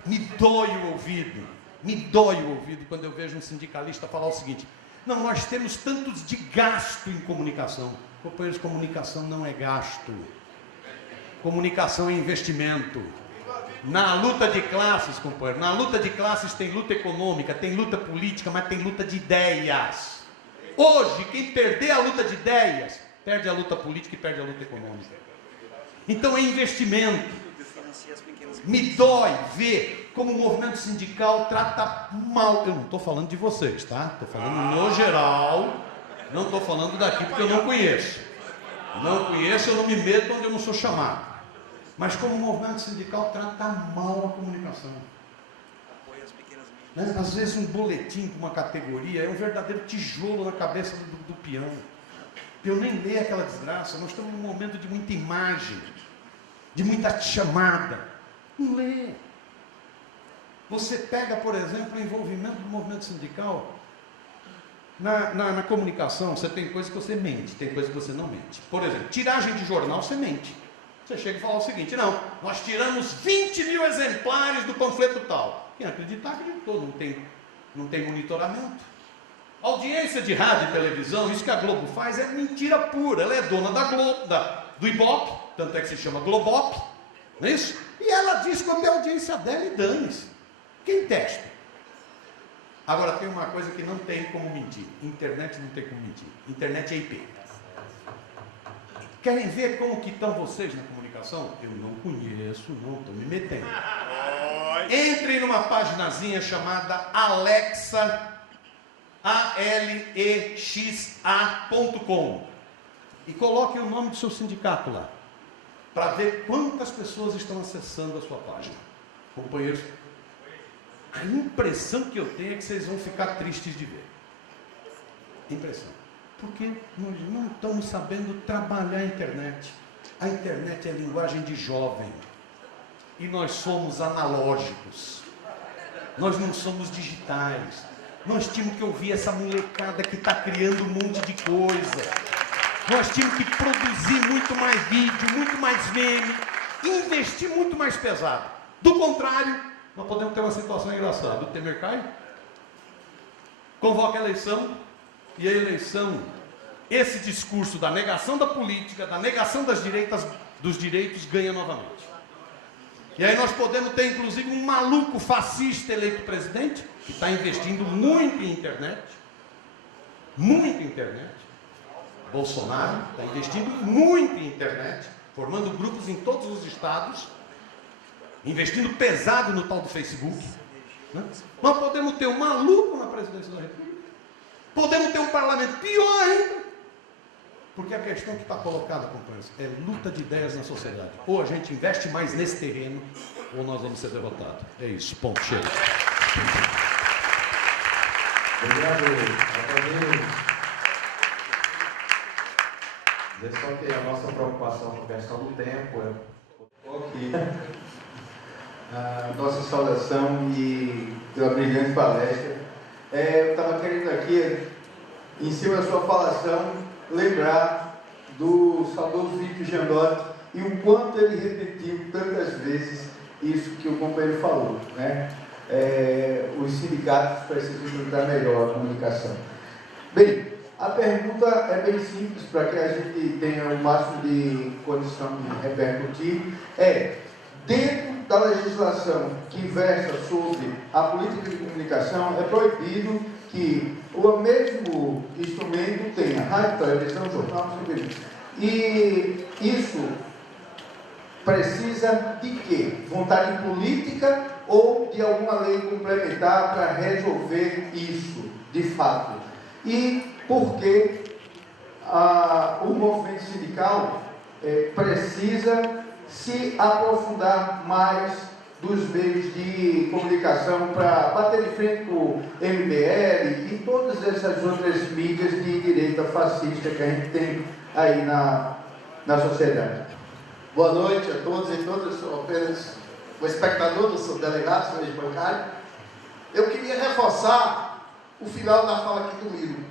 Me dói o ouvido quando eu vejo um sindicalista falar o seguinte: não, nós temos tantos de gasto em comunicação. Companheiros, comunicação não é gasto. Comunicação é investimento. Na luta de classes, companheiro, na luta de classes tem luta econômica, tem luta política, mas tem luta de ideias. Hoje, quem perder a luta de ideias, perde a luta política e perde a luta econômica. Então é investimento. Me dói ver como o movimento sindical trata mal. Eu não estou falando de vocês, tá? Estou falando no geral. Não estou falando daqui porque eu não conheço. Não conheço, eu não me meto onde eu não sou chamado. Mas como o movimento sindical trata mal a comunicação. Né? Às vezes um boletim para uma categoria é um verdadeiro tijolo na cabeça do peão. Eu nem leio aquela desgraça. Nós estamos num momento de muita imagem, de muita chamada. Não lê. Você pega, por exemplo, o envolvimento do movimento sindical na comunicação. Você tem coisas que você mente, tem coisas que você não mente. Por exemplo, tiragem de jornal, você mente. Você chega e fala o seguinte: não, nós tiramos 20 mil exemplares do panfleto tal. Quem acreditar, acreditou. Não tem monitoramento. Audiência de rádio e televisão, isso que a Globo faz é mentira pura. Ela é dona da Globo, do Ibope, tanto é que se chama Globop, não é isso? E ela diz quando é a audiência dela e dane-se. Quem testa? Agora tem uma coisa que não tem como mentir. Internet não tem como mentir. Internet é IP. Querem ver como que estão vocês na comunicação? Eu não conheço, não estou me metendo. Entrem numa paginazinha chamada alexa.com e coloquem o nome do seu sindicato lá, para ver quantas pessoas estão acessando a sua página. Companheiros, a impressão que eu tenho é que vocês vão ficar tristes de ver. Impressão. Porque nós não estamos sabendo trabalhar a internet. A internet é linguagem de jovem. E nós somos analógicos. Nós não somos digitais. Nós tínhamos que ouvir essa molecada que está criando um monte de coisa. Nós tínhamos que produzir muito mais vídeo, muito mais meme, investir muito mais pesado. Do contrário, nós podemos ter uma situação engraçada. O Temer cai, convoca a eleição, e a eleição, esse discurso da negação da política, da negação dos direitos, ganha novamente. E aí nós podemos ter, inclusive, um maluco fascista eleito presidente, que está investindo muito em internet. Muito em internet. Bolsonaro está investindo muito em internet, formando grupos em todos os estados, investindo pesado no tal do Facebook. Né? Nós podemos ter um maluco na presidência da República. Podemos ter um parlamento pior ainda. Porque a questão que está colocada, companheiros, é luta de ideias na sociedade. Ou a gente investe mais nesse terreno, ou nós vamos ser derrotados. É isso, ponto, chega. Obrigado, Antônio. Dizer só que a nossa preocupação com a questão do tempo é aqui. A nossa saudação e pela brilhante palestra. Eu estava querendo aqui, em cima da sua falação, lembrar do saudoso Victor Giandotti e o quanto ele repetiu tantas vezes isso que o companheiro falou, né? Os sindicatos precisam estudar melhor a comunicação. Bem, a pergunta é bem simples, para que a gente tenha o máximo de condição de repercutir, dentro da legislação que versa sobre a política de comunicação, é proibido que o mesmo instrumento tenha rádio, televisão, jornal, e isso precisa de quê? Vontade política ou de alguma lei complementar para resolver isso, de fato? E porque o movimento sindical precisa se aprofundar mais dos meios de comunicação para bater de frente com o MBL e todas essas outras mídias de direita fascista que a gente tem aí na sociedade. Boa noite a todos e todas, sou apenas um espectador, não sou delegado, sou ex-bancário. Eu queria reforçar o final da fala aqui do Miro,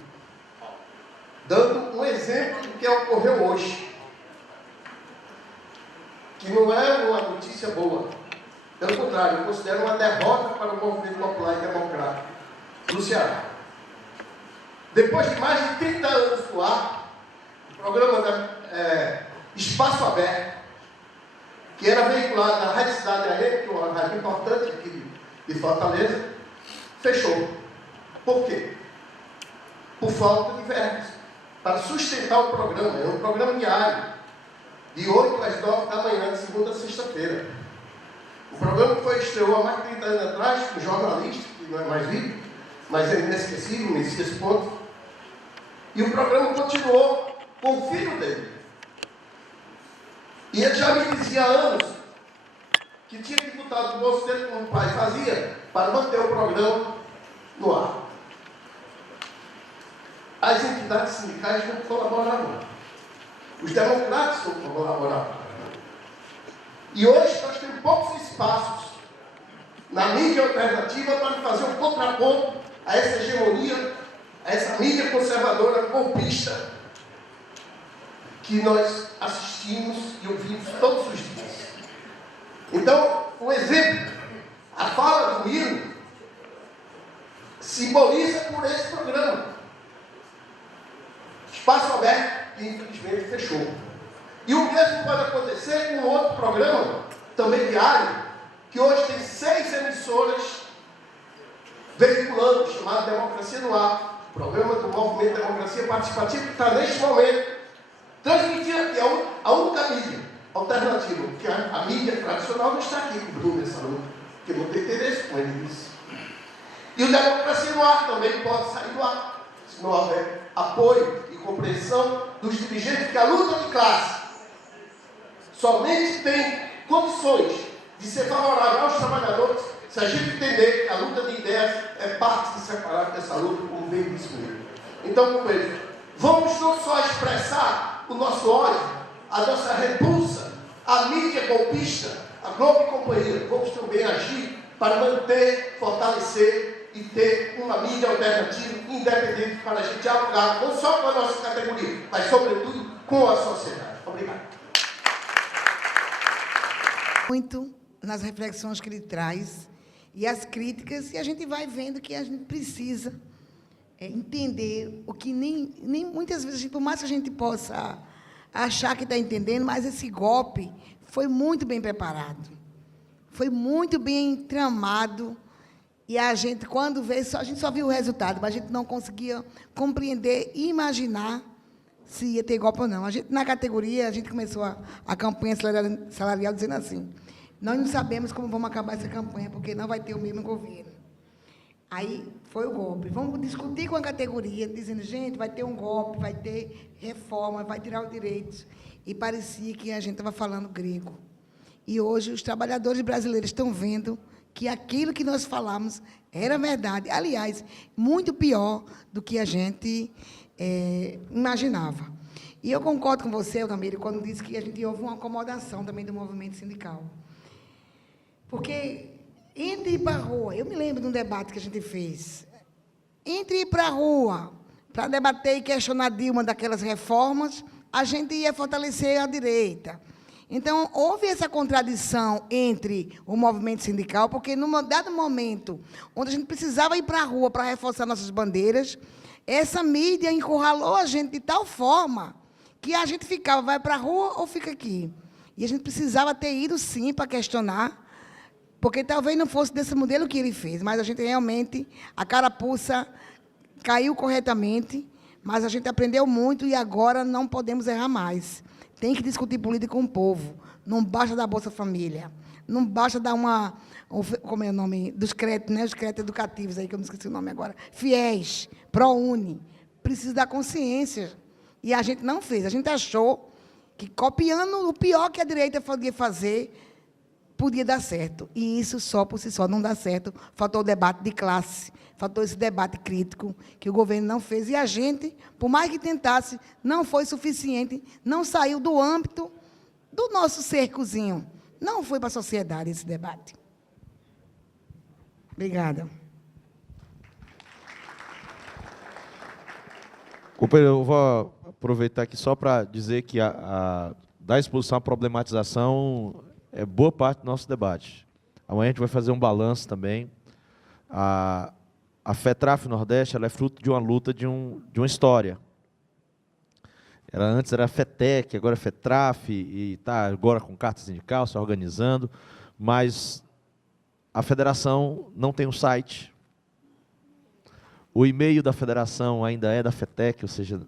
dando um exemplo do que ocorreu hoje, que não é uma notícia boa. Pelo contrário, eu considero uma derrota para o movimento popular e democrático do Ceará. Depois de mais de 30 anos no ar, o programa Espaço Aberto, que era veiculado na Rádio Cidade AM, que é uma rádio importante aqui de Fortaleza, fechou. Por quê? Por falta de verbas. Para sustentar o programa, é um programa diário, de 8 às 9 da manhã, de segunda a sexta-feira. O programa que estreou há mais de 30 anos atrás, um jornalista, que não é mais vivo, mas é inesquecível, Messias Ponte. E o programa continuou com o filho dele. E ele já me dizia há anos que tinha que botar do bolso dele, como o pai fazia, para manter o programa no ar. As entidades sindicais não colaboraram. Os democratas não colaboraram. E hoje nós temos poucos espaços na mídia alternativa para fazer um contraponto a essa hegemonia, a essa mídia conservadora, golpista, que nós assistimos e ouvimos todos os dias. Então, um exemplo, a fala do Miro simboliza por esse programa. Espaço Aberto, que infelizmente fechou. E o mesmo pode acontecer com outro programa, também diário, que hoje tem 6 emissoras veiculando, chamado Democracia no Ar, programa do Movimento Democracia Participativa, que está neste momento transmitindo aqui a única mídia alternativa, porque a mídia tradicional não está aqui cobrindo essa luta, porque não tem interesse, como ele disse. E o Democracia no Ar também pode sair do ar, se não houver apoio e compreensão dos dirigentes, que a luta de classe somente tem condições de ser favorável aos trabalhadores se a gente entender que a luta de ideias é parte de separar dessa luta, como bem disse mesmo. Então, companheiros, vamos não só expressar o nosso ódio, a nossa repulsa, a mídia golpista, a Globo e companhia, vamos também agir para manter, fortalecer e ter uma mídia alternativa, independente, para a gente dialogar não só com a nossa categoria, mas sobretudo com a sociedade. Obrigado. Muito nas reflexões que ele traz e as críticas, e a gente vai vendo que a gente precisa entender o que nem muitas vezes, por mais que a gente possa achar que está entendendo, mas esse golpe foi muito bem preparado, foi muito bem tramado, e a gente, quando vê, a gente só viu o resultado, mas a gente não conseguia compreender e imaginar se ia ter golpe ou não. A gente, na categoria, a gente começou a campanha salarial dizendo assim: nós não sabemos como vamos acabar essa campanha, porque não vai ter o mesmo governo. Aí foi o golpe. Vamos discutir com a categoria, dizendo, gente, vai ter um golpe, vai ter reforma, vai tirar os direitos. E parecia que a gente estava falando grego. E hoje os trabalhadores brasileiros estão vendo que aquilo que nós falamos era verdade. Aliás, muito pior do que a gente imaginava. E eu concordo com você, Altamiro, quando disse que a gente houve uma acomodação também do movimento sindical. Porque entre ir para a rua, eu me lembro de um debate que a gente fez, entre ir para a rua para debater e questionar Dilma daquelas reformas, a gente ia fortalecer a direita. Então, houve essa contradição entre o movimento sindical, porque, num dado momento, onde a gente precisava ir para a rua para reforçar nossas bandeiras, essa mídia encurralou a gente de tal forma que a gente ficava, vai para a rua ou fica aqui? E a gente precisava ter ido, sim, para questionar, porque talvez não fosse desse modelo que ele fez, mas a gente realmente, a carapuça caiu corretamente, mas a gente aprendeu muito e agora não podemos errar mais. Tem que discutir política com o povo. Não basta dar Bolsa Família. Não basta dar como é o nome? Dos créditos, né? Os créditos educativos, aí, que eu não esqueci o nome agora. FIES, ProUni. Precisa dar consciência. E a gente não fez. A gente achou que, copiando o pior que a direita podia fazer, podia dar certo. E isso só por si só não dá certo. Faltou o debate de classe. Faltou esse debate crítico que o governo não fez. E a gente, por mais que tentasse, não foi suficiente, não saiu do âmbito do nosso cercozinho. Não foi para a sociedade esse debate. Obrigada. Companheiro, eu vou aproveitar aqui só para dizer que da exposição à problematização é boa parte do nosso debate. Amanhã a gente vai fazer um balanço também. A FETRAF Nordeste ela é fruto de uma luta, de uma história. Antes era a FETEC, agora é FETRAF, e está agora com carta sindical, se organizando, mas a federação não tem um site. O e-mail da federação ainda é da FETEC, ou seja,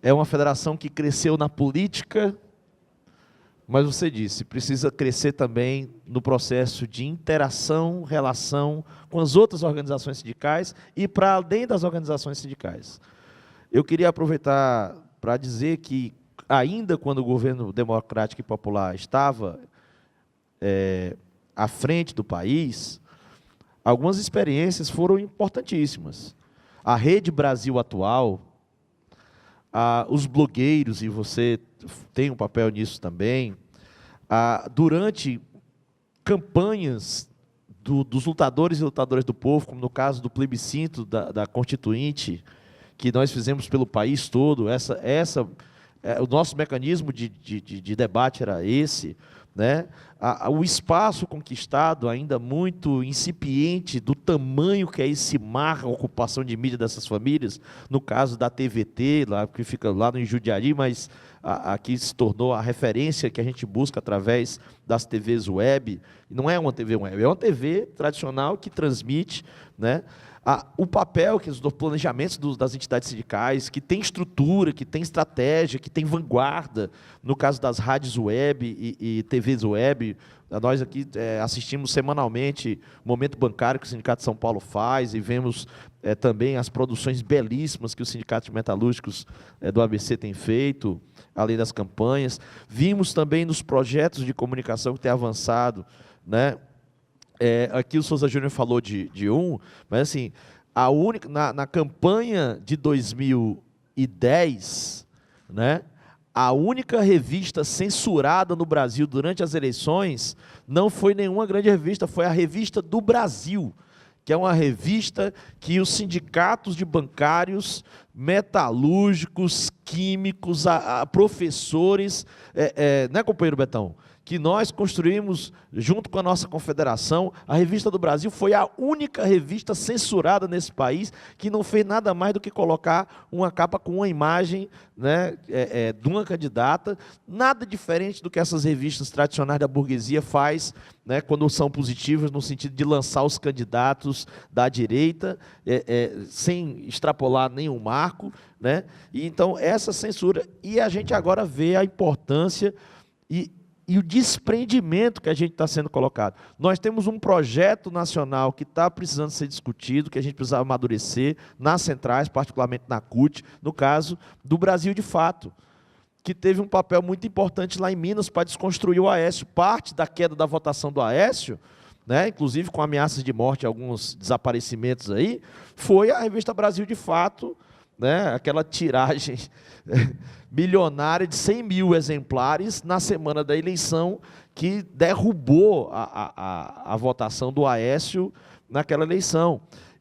é uma federação que cresceu na política, mas você disse, precisa crescer também no processo de interação, relação com as outras organizações sindicais e para além das organizações sindicais. Eu queria aproveitar para dizer que, ainda quando o governo democrático e popular estava à frente do país, algumas experiências foram importantíssimas. A Rede Brasil Atual, os blogueiros, e você tem um papel nisso também, durante campanhas dos lutadores e lutadoras do povo, como no caso do plebiscito da Constituinte, que nós fizemos pelo país todo, o nosso mecanismo de debate era esse, né? O espaço conquistado, ainda muito incipiente, do tamanho que é esse mar, a ocupação de mídia dessas famílias, no caso da TVT, que fica lá no Jundiaí, mas aqui se tornou a referência que a gente busca através das TVs web. Não é uma TV web, é uma TV tradicional que transmite, né, o papel que os planejamentos das entidades sindicais, que tem estrutura, que tem estratégia, que tem vanguarda, no caso das rádios web e TVs web. Nós aqui assistimos semanalmente o Momento Bancário que o Sindicato de São Paulo faz, e vemos também as produções belíssimas que os sindicatos metalúrgicos do ABC têm feito, além das campanhas. Vimos também nos projetos de comunicação que tem avançado, né? Aqui o Souza Júnior falou de mas assim, na campanha de 2010, né, a única revista censurada no Brasil durante as eleições não foi nenhuma grande revista, foi a Revista do Brasil, que é uma revista que os sindicatos de bancários, metalúrgicos, químicos, professores, né, companheiro Betão? Que nós construímos, junto com a nossa confederação. A Revista do Brasil foi a única revista censurada nesse país que não fez nada mais do que colocar uma capa com uma imagem, né, de uma candidata, nada diferente do que essas revistas tradicionais da burguesia faz, né, quando são positivas, no sentido de lançar os candidatos da direita, sem extrapolar nenhum marco, né? E então, essa censura. E a gente agora vê a importância e o desprendimento que a gente está sendo colocado. Nós temos um projeto nacional que está precisando ser discutido, que a gente precisa amadurecer nas centrais, particularmente na CUT, no caso do Brasil de Fato. que teve um papel muito importante lá em Minas para desconstruir o Aécio. Parte da queda da votação do Aécio, né, inclusive com ameaças de morte, alguns desaparecimentos aí, foi a revista Brasil de Fato, né, aquela tiragem milionária de 100 mil exemplares na semana da eleição, que derrubou a votação do Aécio naquela eleição.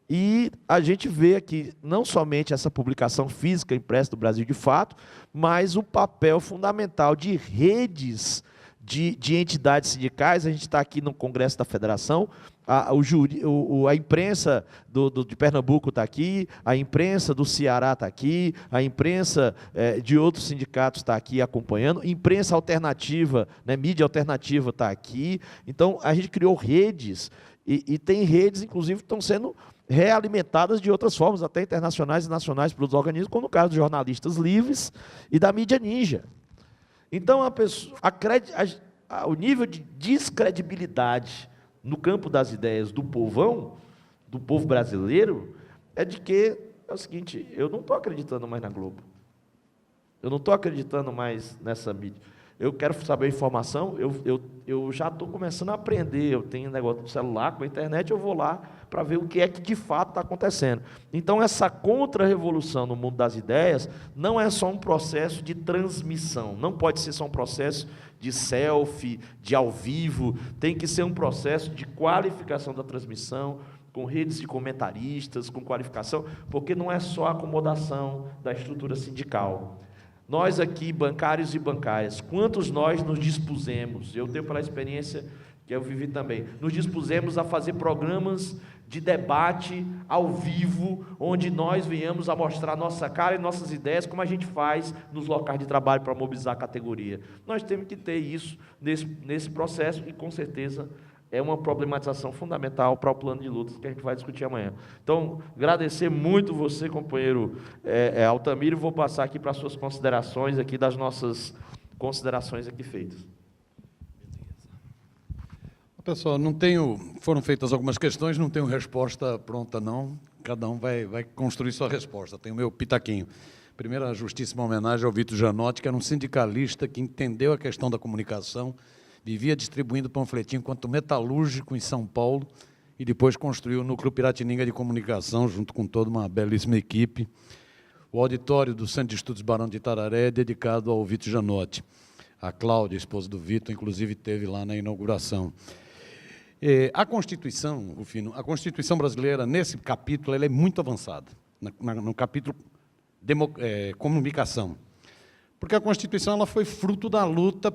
E a gente vê aqui não somente essa publicação física impressa do Brasil de Fato, mas o papel fundamental de redes de entidades sindicais. A gente está aqui no Congresso da Federação, a imprensa de Pernambuco está aqui, a imprensa do Ceará está aqui, a imprensa de outros sindicatos está aqui acompanhando, imprensa alternativa, né, mídia alternativa está aqui. Então, a gente criou redes, e tem redes, inclusive, que estão sendo realimentadas de outras formas, até internacionais e nacionais, pelos organismos, como no caso dos jornalistas livres e da mídia ninja. Então, o nível de descredibilidade no campo das ideias do povão, do povo brasileiro, é de que é o seguinte: eu não estou acreditando mais na Globo, eu não estou acreditando mais nessa mídia. Eu quero saber informação, eu já estou começando a aprender, eu tenho negócio do celular, com a internet, eu vou lá para ver o que é que de fato está acontecendo. Então, essa contra-revolução no mundo das ideias não é só um processo de transmissão, não pode ser só um processo de selfie, de ao vivo, tem que ser um processo de qualificação da transmissão, com redes de comentaristas, com qualificação, porque não é só a acomodação da estrutura sindical. Nós aqui, bancários e bancárias, quantos nós nos dispusemos, eu tenho pela experiência que eu vivi também, nos dispusemos a fazer programas de debate ao vivo, onde nós venhamos a mostrar nossa cara e nossas ideias, como a gente faz nos locais de trabalho para mobilizar a categoria. Nós temos que ter isso nesse processo, e com certeza é uma problematização fundamental para o plano de lutas que a gente vai discutir amanhã. Então, agradecer muito você, companheiro Altamiro, e vou passar aqui para as suas considerações, aqui das nossas considerações aqui feitas. Pessoal, foram feitas algumas questões, não tenho resposta pronta, não. Cada um vai construir sua resposta. Tenho o meu pitaquinho. Primeiro, a justíssima homenagem ao Vitor Janotti, que era um sindicalista que entendeu a questão da comunicação, vivia distribuindo panfletinho enquanto metalúrgico em São Paulo, e depois construiu o Núcleo Piratininga de Comunicação, junto com toda uma belíssima equipe. O auditório do Centro de Estudos Barão de Itararé é dedicado ao Vitor Janotti. A Cláudia, esposa do Vitor, inclusive, esteve lá na inauguração. A Constituição, Rufino, a Constituição brasileira, nesse capítulo, ela é muito avançada, no capítulo comunicação. Porque a Constituição ela foi fruto da luta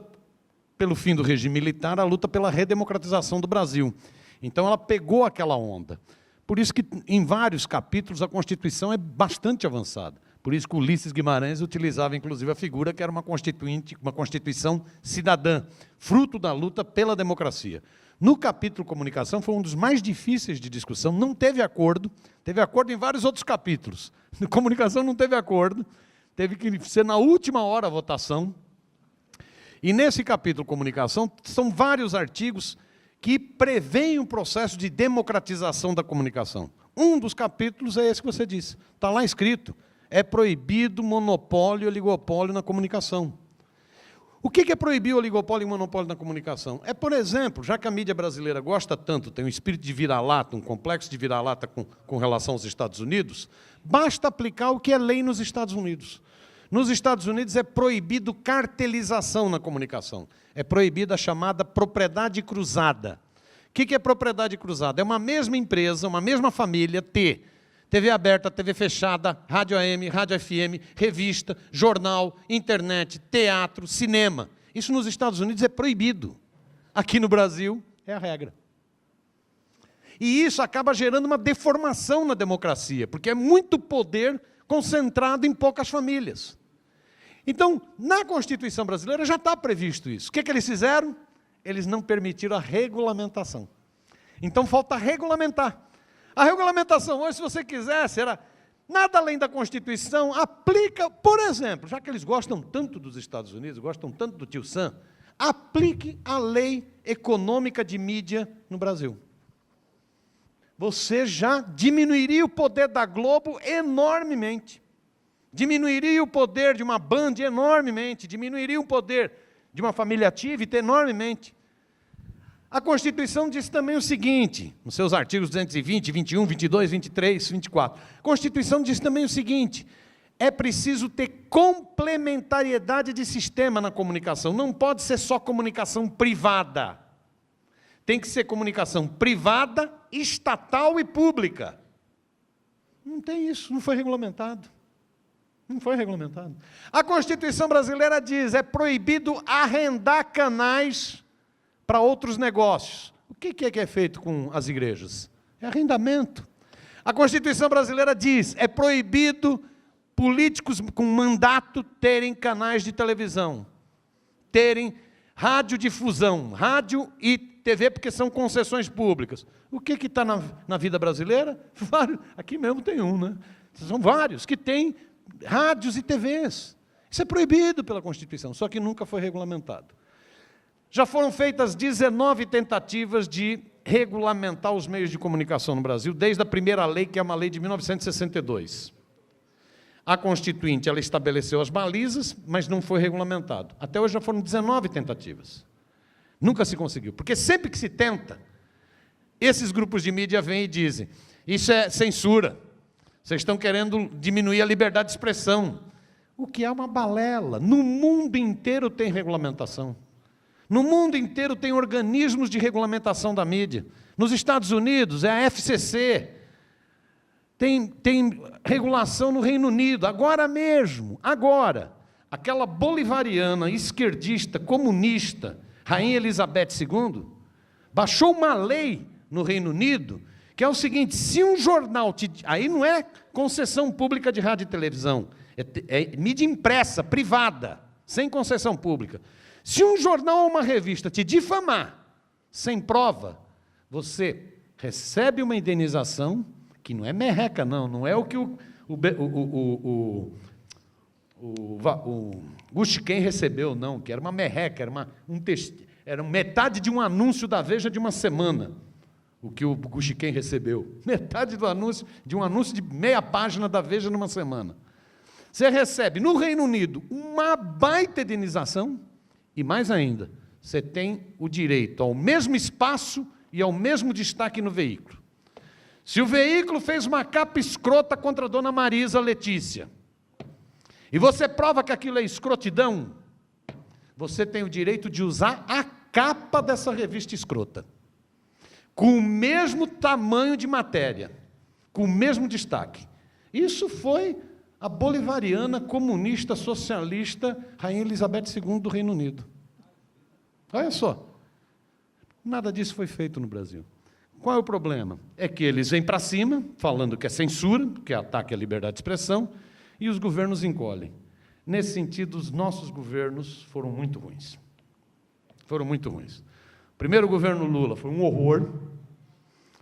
pelo fim do regime militar, a luta pela redemocratização do Brasil. Então, ela pegou aquela onda. Por isso que, em vários capítulos, a Constituição é bastante avançada. Por isso que Ulisses Guimarães utilizava, inclusive, a figura que era uma Constituição cidadã, fruto da luta pela democracia. No capítulo comunicação, foi um dos mais difíceis de discussão, não teve acordo em vários outros capítulos. Na comunicação não teve acordo, teve que ser na última hora a votação. E nesse capítulo comunicação, são vários artigos que prevêem um processo de democratização da comunicação. Um dos capítulos é esse que você disse, está lá escrito, é proibido monopólio e oligopólio na comunicação. O que é proibir o oligopólio e o monopólio na comunicação? É, por exemplo, já que a mídia brasileira gosta tanto, tem um espírito de vira-lata, um complexo de vira-lata com relação aos Estados Unidos, basta aplicar o que é lei nos Estados Unidos. Nos Estados Unidos é proibido cartelização na comunicação. É proibida a chamada propriedade cruzada. O que é propriedade cruzada? É uma mesma empresa, uma mesma família ter TV aberta, TV fechada, rádio AM, rádio FM, revista, jornal, internet, teatro, cinema. Isso nos Estados Unidos é proibido. Aqui no Brasil é a regra. E isso acaba gerando uma deformação na democracia, porque é muito poder concentrado em poucas famílias. Então, na Constituição brasileira já está previsto isso. O que eles fizeram? Eles não permitiram a regulamentação. Então, falta regulamentar. A regulamentação hoje, se você quiser, será nada além da Constituição, aplica, por exemplo, já que eles gostam tanto dos Estados Unidos, gostam tanto do tio Sam, aplique a lei econômica de mídia no Brasil. Você já diminuiria o poder da Globo enormemente. Diminuiria o poder de uma Band enormemente, diminuiria o poder de uma família ativa enormemente. A Constituição diz também o seguinte, nos seus artigos 220, 21, 22, 23, 24. A Constituição diz também o seguinte: é preciso ter complementariedade de sistema na comunicação. Não pode ser só comunicação privada. Tem que ser comunicação privada, estatal e pública. Não tem isso, não foi regulamentado. Não foi regulamentado. A Constituição brasileira diz, é proibido arrendar canais para outros negócios. O que é feito com as igrejas? É arrendamento. A Constituição brasileira diz, é proibido políticos com mandato terem canais de televisão, terem radiodifusão, rádio e TV, porque são concessões públicas. O que está na vida brasileira? Vários. Aqui mesmo tem um, né? São vários que têm rádios e TVs. Isso é proibido pela Constituição, só que nunca foi regulamentado. Já foram feitas 19 tentativas de regulamentar os meios de comunicação no Brasil, desde a primeira lei, que é uma lei de 1962. A Constituinte, ela estabeleceu as balizas, mas não foi regulamentado. Até hoje já foram 19 tentativas. Nunca se conseguiu, porque sempre que se tenta, esses grupos de mídia vêm e dizem, isso é censura, vocês estão querendo diminuir a liberdade de expressão, o que é uma balela. No mundo inteiro tem regulamentação. No mundo inteiro tem organismos de regulamentação da mídia. Nos Estados Unidos é a FCC, tem regulação no Reino Unido, agora mesmo, agora. Aquela bolivariana, esquerdista, comunista, Rainha Elizabeth II, baixou uma lei no Reino Unido, que é o seguinte, se um jornal, aí não é concessão pública de rádio e televisão, é mídia impressa, privada, sem concessão pública. Se um jornal ou uma revista te difamar, sem prova, você recebe uma indenização, que não é merreca, não é o que o Gushiken recebeu, não, que era uma merreca, era metade de um anúncio da Veja de uma semana, o que o Gushiken recebeu. Metade do anúncio, de um anúncio de meia página da Veja numa semana. Você recebe, no Reino Unido, uma baita indenização, e mais ainda, você tem o direito ao mesmo espaço e ao mesmo destaque no veículo. Se o veículo fez uma capa escrota contra a dona Marisa Letícia, e você prova que aquilo é escrotidão, você tem o direito de usar a capa dessa revista escrota, com o mesmo tamanho de matéria, com o mesmo destaque. Isso foi a bolivariana, comunista, socialista, Rainha Elizabeth II do Reino Unido. Olha só, nada disso foi feito no Brasil. Qual é o problema? É que eles vêm para cima, falando que é censura, que é ataque à liberdade de expressão, e os governos encolhem. Nesse sentido, os nossos governos foram muito ruins. Foram muito ruins. O primeiro governo Lula foi um horror.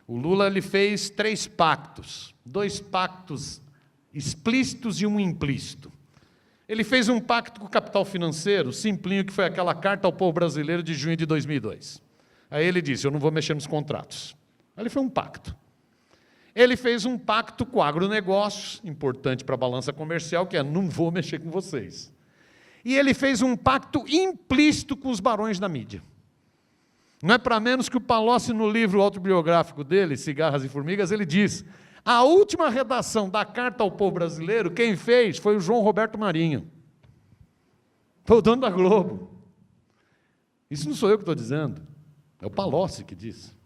O Lula ele fez 3 pactos, 2 pactos explícitos e um implícito. Ele fez um pacto com o capital financeiro, simplinho, que foi aquela carta ao povo brasileiro de junho de 2002. Aí ele disse, eu não vou mexer nos contratos. Ali foi um pacto. Ele fez um pacto com o agronegócio, importante para a balança comercial, que é, não vou mexer com vocês. E ele fez um pacto implícito com os barões da mídia. Não é para menos que o Palocci, no livro autobiográfico dele, Cigarras e Formigas, ele diz, a última redação da Carta ao Povo Brasileiro, quem fez foi o João Roberto Marinho. Foi o dono da Globo. Isso não sou eu que estou dizendo, é o Palocci que diz.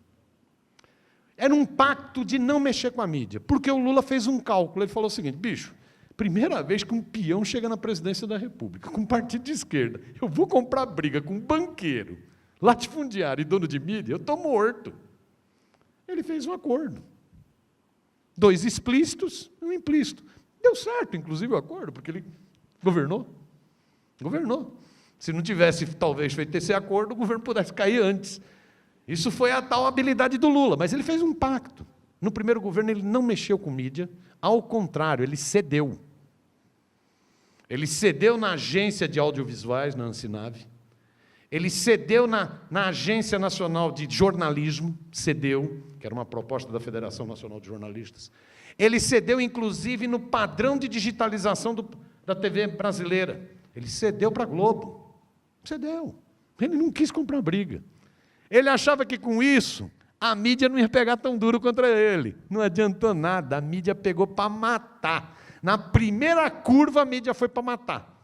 Era um pacto de não mexer com a mídia, porque o Lula fez um cálculo, ele falou o seguinte, bicho, primeira vez que um peão chega na presidência da República, com um partido de esquerda, eu vou comprar briga com um banqueiro, latifundiário e dono de mídia, eu estou morto. Ele fez um acordo. 2 explícitos e um implícito. Deu certo, inclusive, o acordo, porque ele governou. Governou. Se não tivesse, talvez, feito esse acordo, o governo pudesse cair antes. Isso foi a tal habilidade do Lula, mas ele fez um pacto. No primeiro governo, ele não mexeu com mídia, ao contrário, ele cedeu. Ele cedeu na agência de audiovisuais, na Ancinave. Ele cedeu na Agência Nacional de Jornalismo, cedeu, que era uma proposta da Federação Nacional de Jornalistas. Ele cedeu, inclusive, no padrão de digitalização da TV brasileira. Ele cedeu para a Globo. Cedeu. Ele não quis comprar briga. Ele achava que, com isso, a mídia não ia pegar tão duro contra ele. Não adiantou nada. A mídia pegou para matar. Na primeira curva, a mídia foi para matar.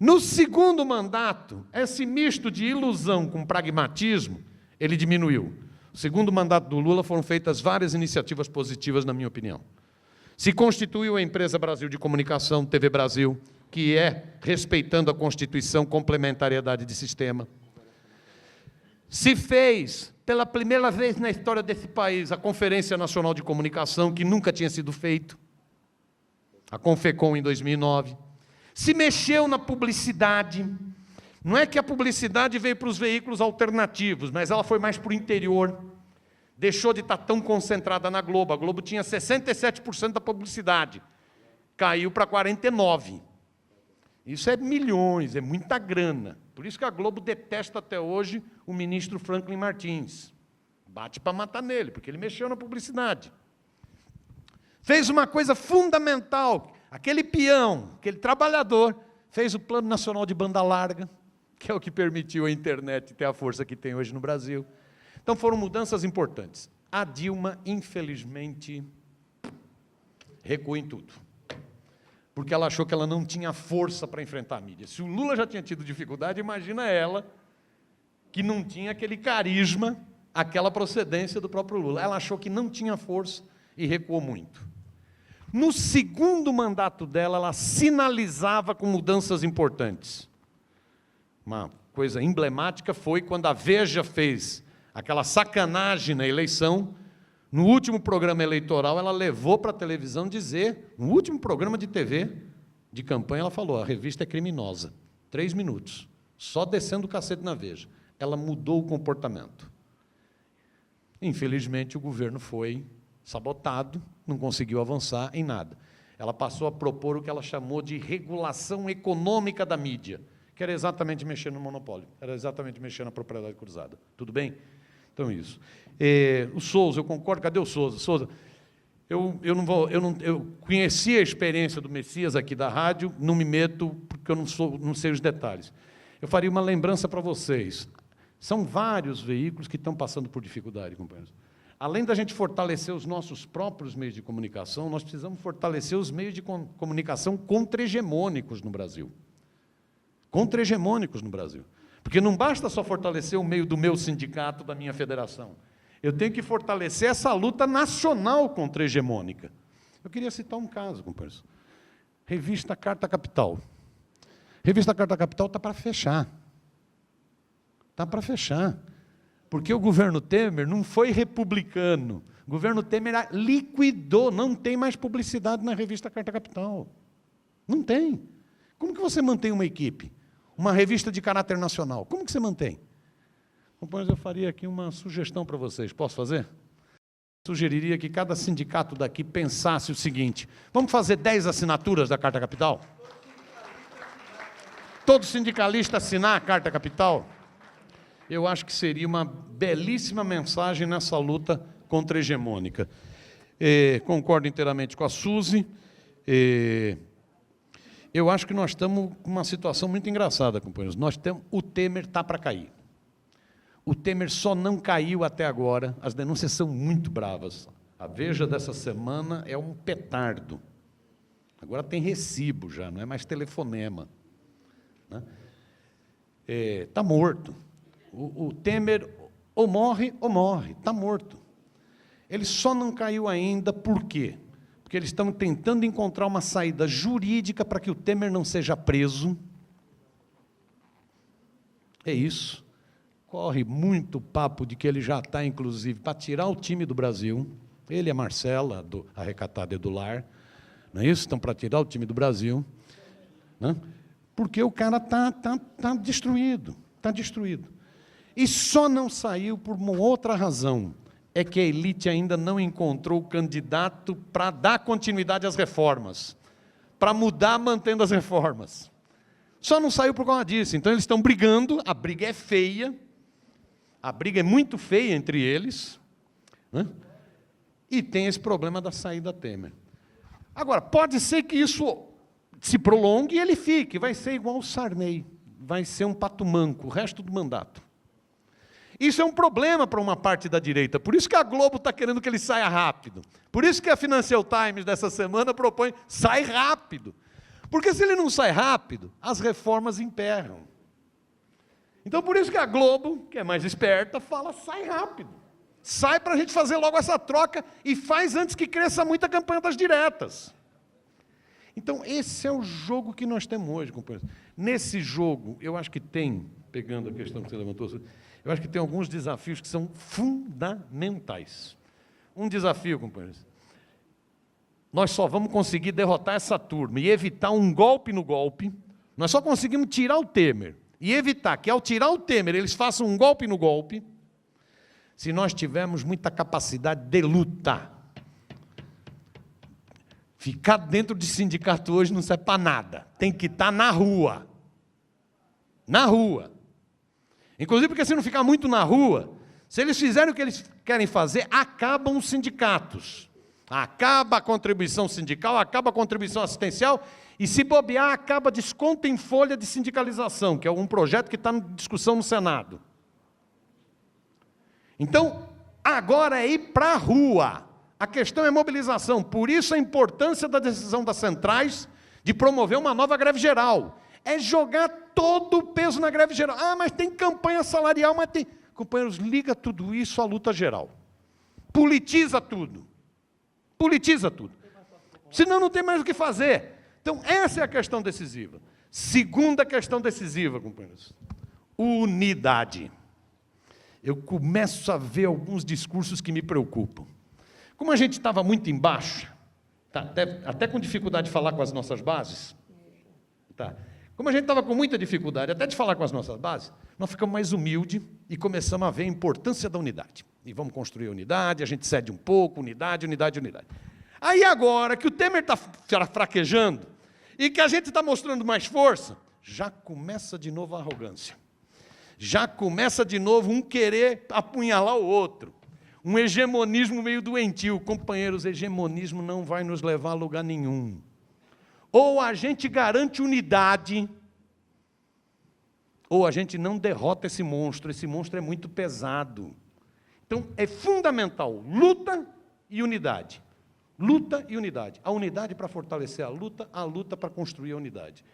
No segundo mandato, esse misto de ilusão com pragmatismo, ele diminuiu. No segundo mandato do Lula foram feitas várias iniciativas positivas, na minha opinião. Se constituiu a Empresa Brasil de Comunicação, TV Brasil, que é, respeitando a Constituição, complementariedade de sistema. Se fez, pela primeira vez na história desse país, a Conferência Nacional de Comunicação, que nunca tinha sido feito, a Confecom, em 2009. Se mexeu na publicidade. Não é que a publicidade veio para os veículos alternativos, mas ela foi mais para o interior. Deixou de estar tão concentrada na Globo. A Globo tinha 67% da publicidade. Caiu para 49%. Isso é milhões, é muita grana. Por isso que a Globo detesta até hoje o ministro Franklin Martins. Bate para matar nele, porque ele mexeu na publicidade. Fez uma coisa fundamental. Aquele peão, aquele trabalhador, fez o Plano Nacional de Banda Larga, que é o que permitiu a internet ter a força que tem hoje no Brasil. Então, foram mudanças importantes. A Dilma, infelizmente, recuou em tudo. Porque ela achou que ela não tinha força para enfrentar a mídia. Se o Lula já tinha tido dificuldade, imagina ela, que não tinha aquele carisma, aquela procedência do próprio Lula. Ela achou que não tinha força e recuou muito. No segundo mandato dela, ela sinalizava com mudanças importantes. Uma coisa emblemática foi quando a Veja fez aquela sacanagem na eleição. No último programa eleitoral, ela levou para a televisão dizer, no último programa de TV, de campanha, ela falou, a revista é criminosa. 3 minutos, só descendo o cacete na Veja. Ela mudou o comportamento. Infelizmente, o governo foi sabotado, não conseguiu avançar em nada. Ela passou a propor o que ela chamou de regulação econômica da mídia, que era exatamente mexer no monopólio, era exatamente mexer na propriedade cruzada. Tudo bem? Então, isso. O Souza, eu concordo, cadê o Souza? Souza, eu conheci a experiência do Messias aqui da rádio, não me meto, porque eu não sei os detalhes. Eu faria uma lembrança para vocês. São vários veículos que estão passando por dificuldade, companheiros. Além da gente fortalecer os nossos próprios meios de comunicação, nós precisamos fortalecer os meios de comunicação contra-hegemônicos no Brasil. Contra-hegemônicos no Brasil. Porque não basta só fortalecer o meio do meu sindicato, da minha federação. Eu tenho que fortalecer essa luta nacional contra-hegemônica. Eu queria citar um caso, companheiros. Revista Carta Capital. Revista Carta Capital está para fechar. Está para fechar. Porque o governo Temer não foi republicano. O governo Temer liquidou, não tem mais publicidade na revista Carta Capital. Não tem. Como que você mantém uma equipe? Uma revista de caráter nacional. Como que você mantém? Companheiros, eu faria aqui uma sugestão para vocês. Posso fazer? Sugeriria que cada sindicato daqui pensasse o seguinte: vamos fazer 10 assinaturas da Carta Capital? Todo sindicalista assinar a Carta Capital? Eu acho que seria uma belíssima mensagem nessa luta contra-hegemônica. Concordo inteiramente com a Suzy. Eu acho que nós estamos com uma situação muito engraçada, companheiros. O Temer está para cair. O Temer só não caiu até agora. As denúncias são muito bravas. A Veja dessa semana é um petardo. Agora tem recibo já, não é mais telefonema. Está morto. O Temer ou morre, está morto. Ele só não caiu ainda, por quê? Porque eles estão tentando encontrar uma saída jurídica para que o Temer não seja preso. É isso. Corre muito papo de que ele já está, inclusive, para tirar o time do Brasil. Ele e a Marcela, a recatada Edular, não é isso? Estão para tirar o time do Brasil. Né? Porque o cara está destruído. Está destruído. E só não saiu por uma outra razão. É que a elite ainda não encontrou o candidato para dar continuidade às reformas. Para mudar mantendo as reformas. Só não saiu por causa disso. Então, eles estão brigando, a briga é feia. A briga é muito feia entre eles. Né? e tem esse problema da saída Temer. Agora, pode ser que isso se prolongue e ele fique, vai ser igual o Sarney, vai ser um pato manco o resto do mandato. Isso é um problema para uma parte da direita, por isso que a Globo está querendo que ele saia rápido. Por isso que a Financial Times dessa semana propõe, sai rápido. Porque se ele não sai rápido, as reformas emperram. Então por isso que a Globo, que é mais esperta, fala, sai rápido. Sai para a gente fazer logo essa troca e faz antes que cresça muito a campanha das diretas. Então esse é o jogo que nós temos hoje, companheiros. Nesse jogo, eu acho que tem, pegando a questão que você levantou, eu acho que tem alguns desafios que são fundamentais. Um desafio, companheiros, nós só vamos conseguir derrotar essa turma e evitar um golpe no golpe, nós só conseguimos tirar o Temer e evitar que, ao tirar o Temer, eles façam um golpe no golpe, se nós tivermos muita capacidade de lutar. Ficar dentro de sindicato hoje não serve para nada, tem que estar na rua. Na rua. Inclusive porque se não ficar muito na rua, se eles fizerem o que eles querem fazer, acabam os sindicatos. Acaba a contribuição sindical, acaba a contribuição assistencial, e se bobear, acaba desconto em folha de sindicalização, que é um projeto que está em discussão no Senado. Então, agora é ir para a rua. A questão é mobilização. Por isso a importância da decisão das centrais de promover uma nova greve geral. É jogar todo o peso na greve geral. Ah, mas tem campanha salarial, mas tem... Companheiros, liga tudo isso à luta geral. Politiza tudo. Politiza tudo. Senão não tem mais o que fazer. Então, essa é a questão decisiva. Segunda questão decisiva, companheiros. Unidade. Eu começo a ver alguns discursos que me preocupam. Como a gente estava muito embaixo, tá, até com dificuldade de falar com as nossas bases, tá, como a gente estava com muita dificuldade até de falar com as nossas bases, nós ficamos mais humildes e começamos a ver a importância da unidade. E vamos construir a unidade, a gente cede um pouco, unidade, unidade, unidade. Aí agora que o Temer está fraquejando e que a gente está mostrando mais força, já começa de novo a arrogância. Já começa de novo um querer apunhalar o outro. Um hegemonismo meio doentio. Companheiros, hegemonismo não vai nos levar a lugar nenhum. Ou a gente garante unidade, ou a gente não derrota esse monstro é muito pesado. Então, é fundamental luta e unidade. Luta e unidade. A unidade para fortalecer a luta para construir a unidade.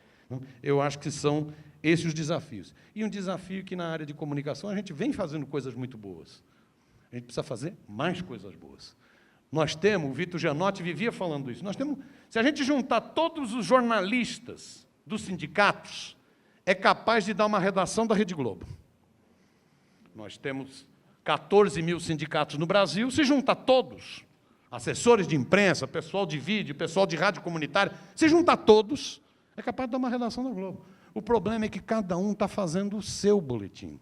Eu acho que são esses os desafios. E um desafio que, na área de comunicação, a gente vem fazendo coisas muito boas. A gente precisa fazer mais coisas boas. Nós temos, o Vitor Gianotti vivia falando isso, nós temos, se a gente juntar todos os jornalistas dos sindicatos, é capaz de dar uma redação da Rede Globo. Nós temos 14 mil sindicatos no Brasil, se juntar todos, assessores de imprensa, pessoal de vídeo, pessoal de rádio comunitária, se juntar todos, é capaz de dar uma redação da Globo. O problema é que cada um está fazendo o seu boletim.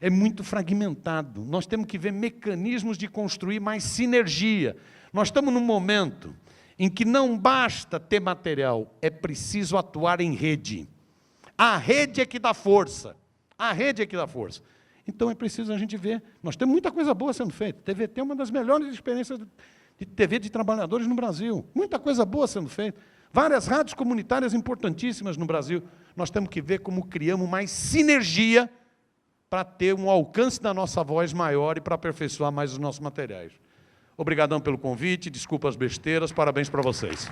É muito fragmentado. Nós temos que ver mecanismos de construir mais sinergia. Nós estamos num momento em que não basta ter material, é preciso atuar em rede. A rede é que dá força. A rede é que dá força. Então é preciso a gente ver. Nós temos muita coisa boa sendo feita. TVT é uma das melhores experiências de TV de trabalhadores no Brasil. Muita coisa boa sendo feita. Várias rádios comunitárias importantíssimas no Brasil. Nós temos que ver como criamos mais sinergia para ter um alcance da nossa voz maior e para aperfeiçoar mais os nossos materiais. Obrigadão pelo convite, desculpa as besteiras, parabéns para vocês.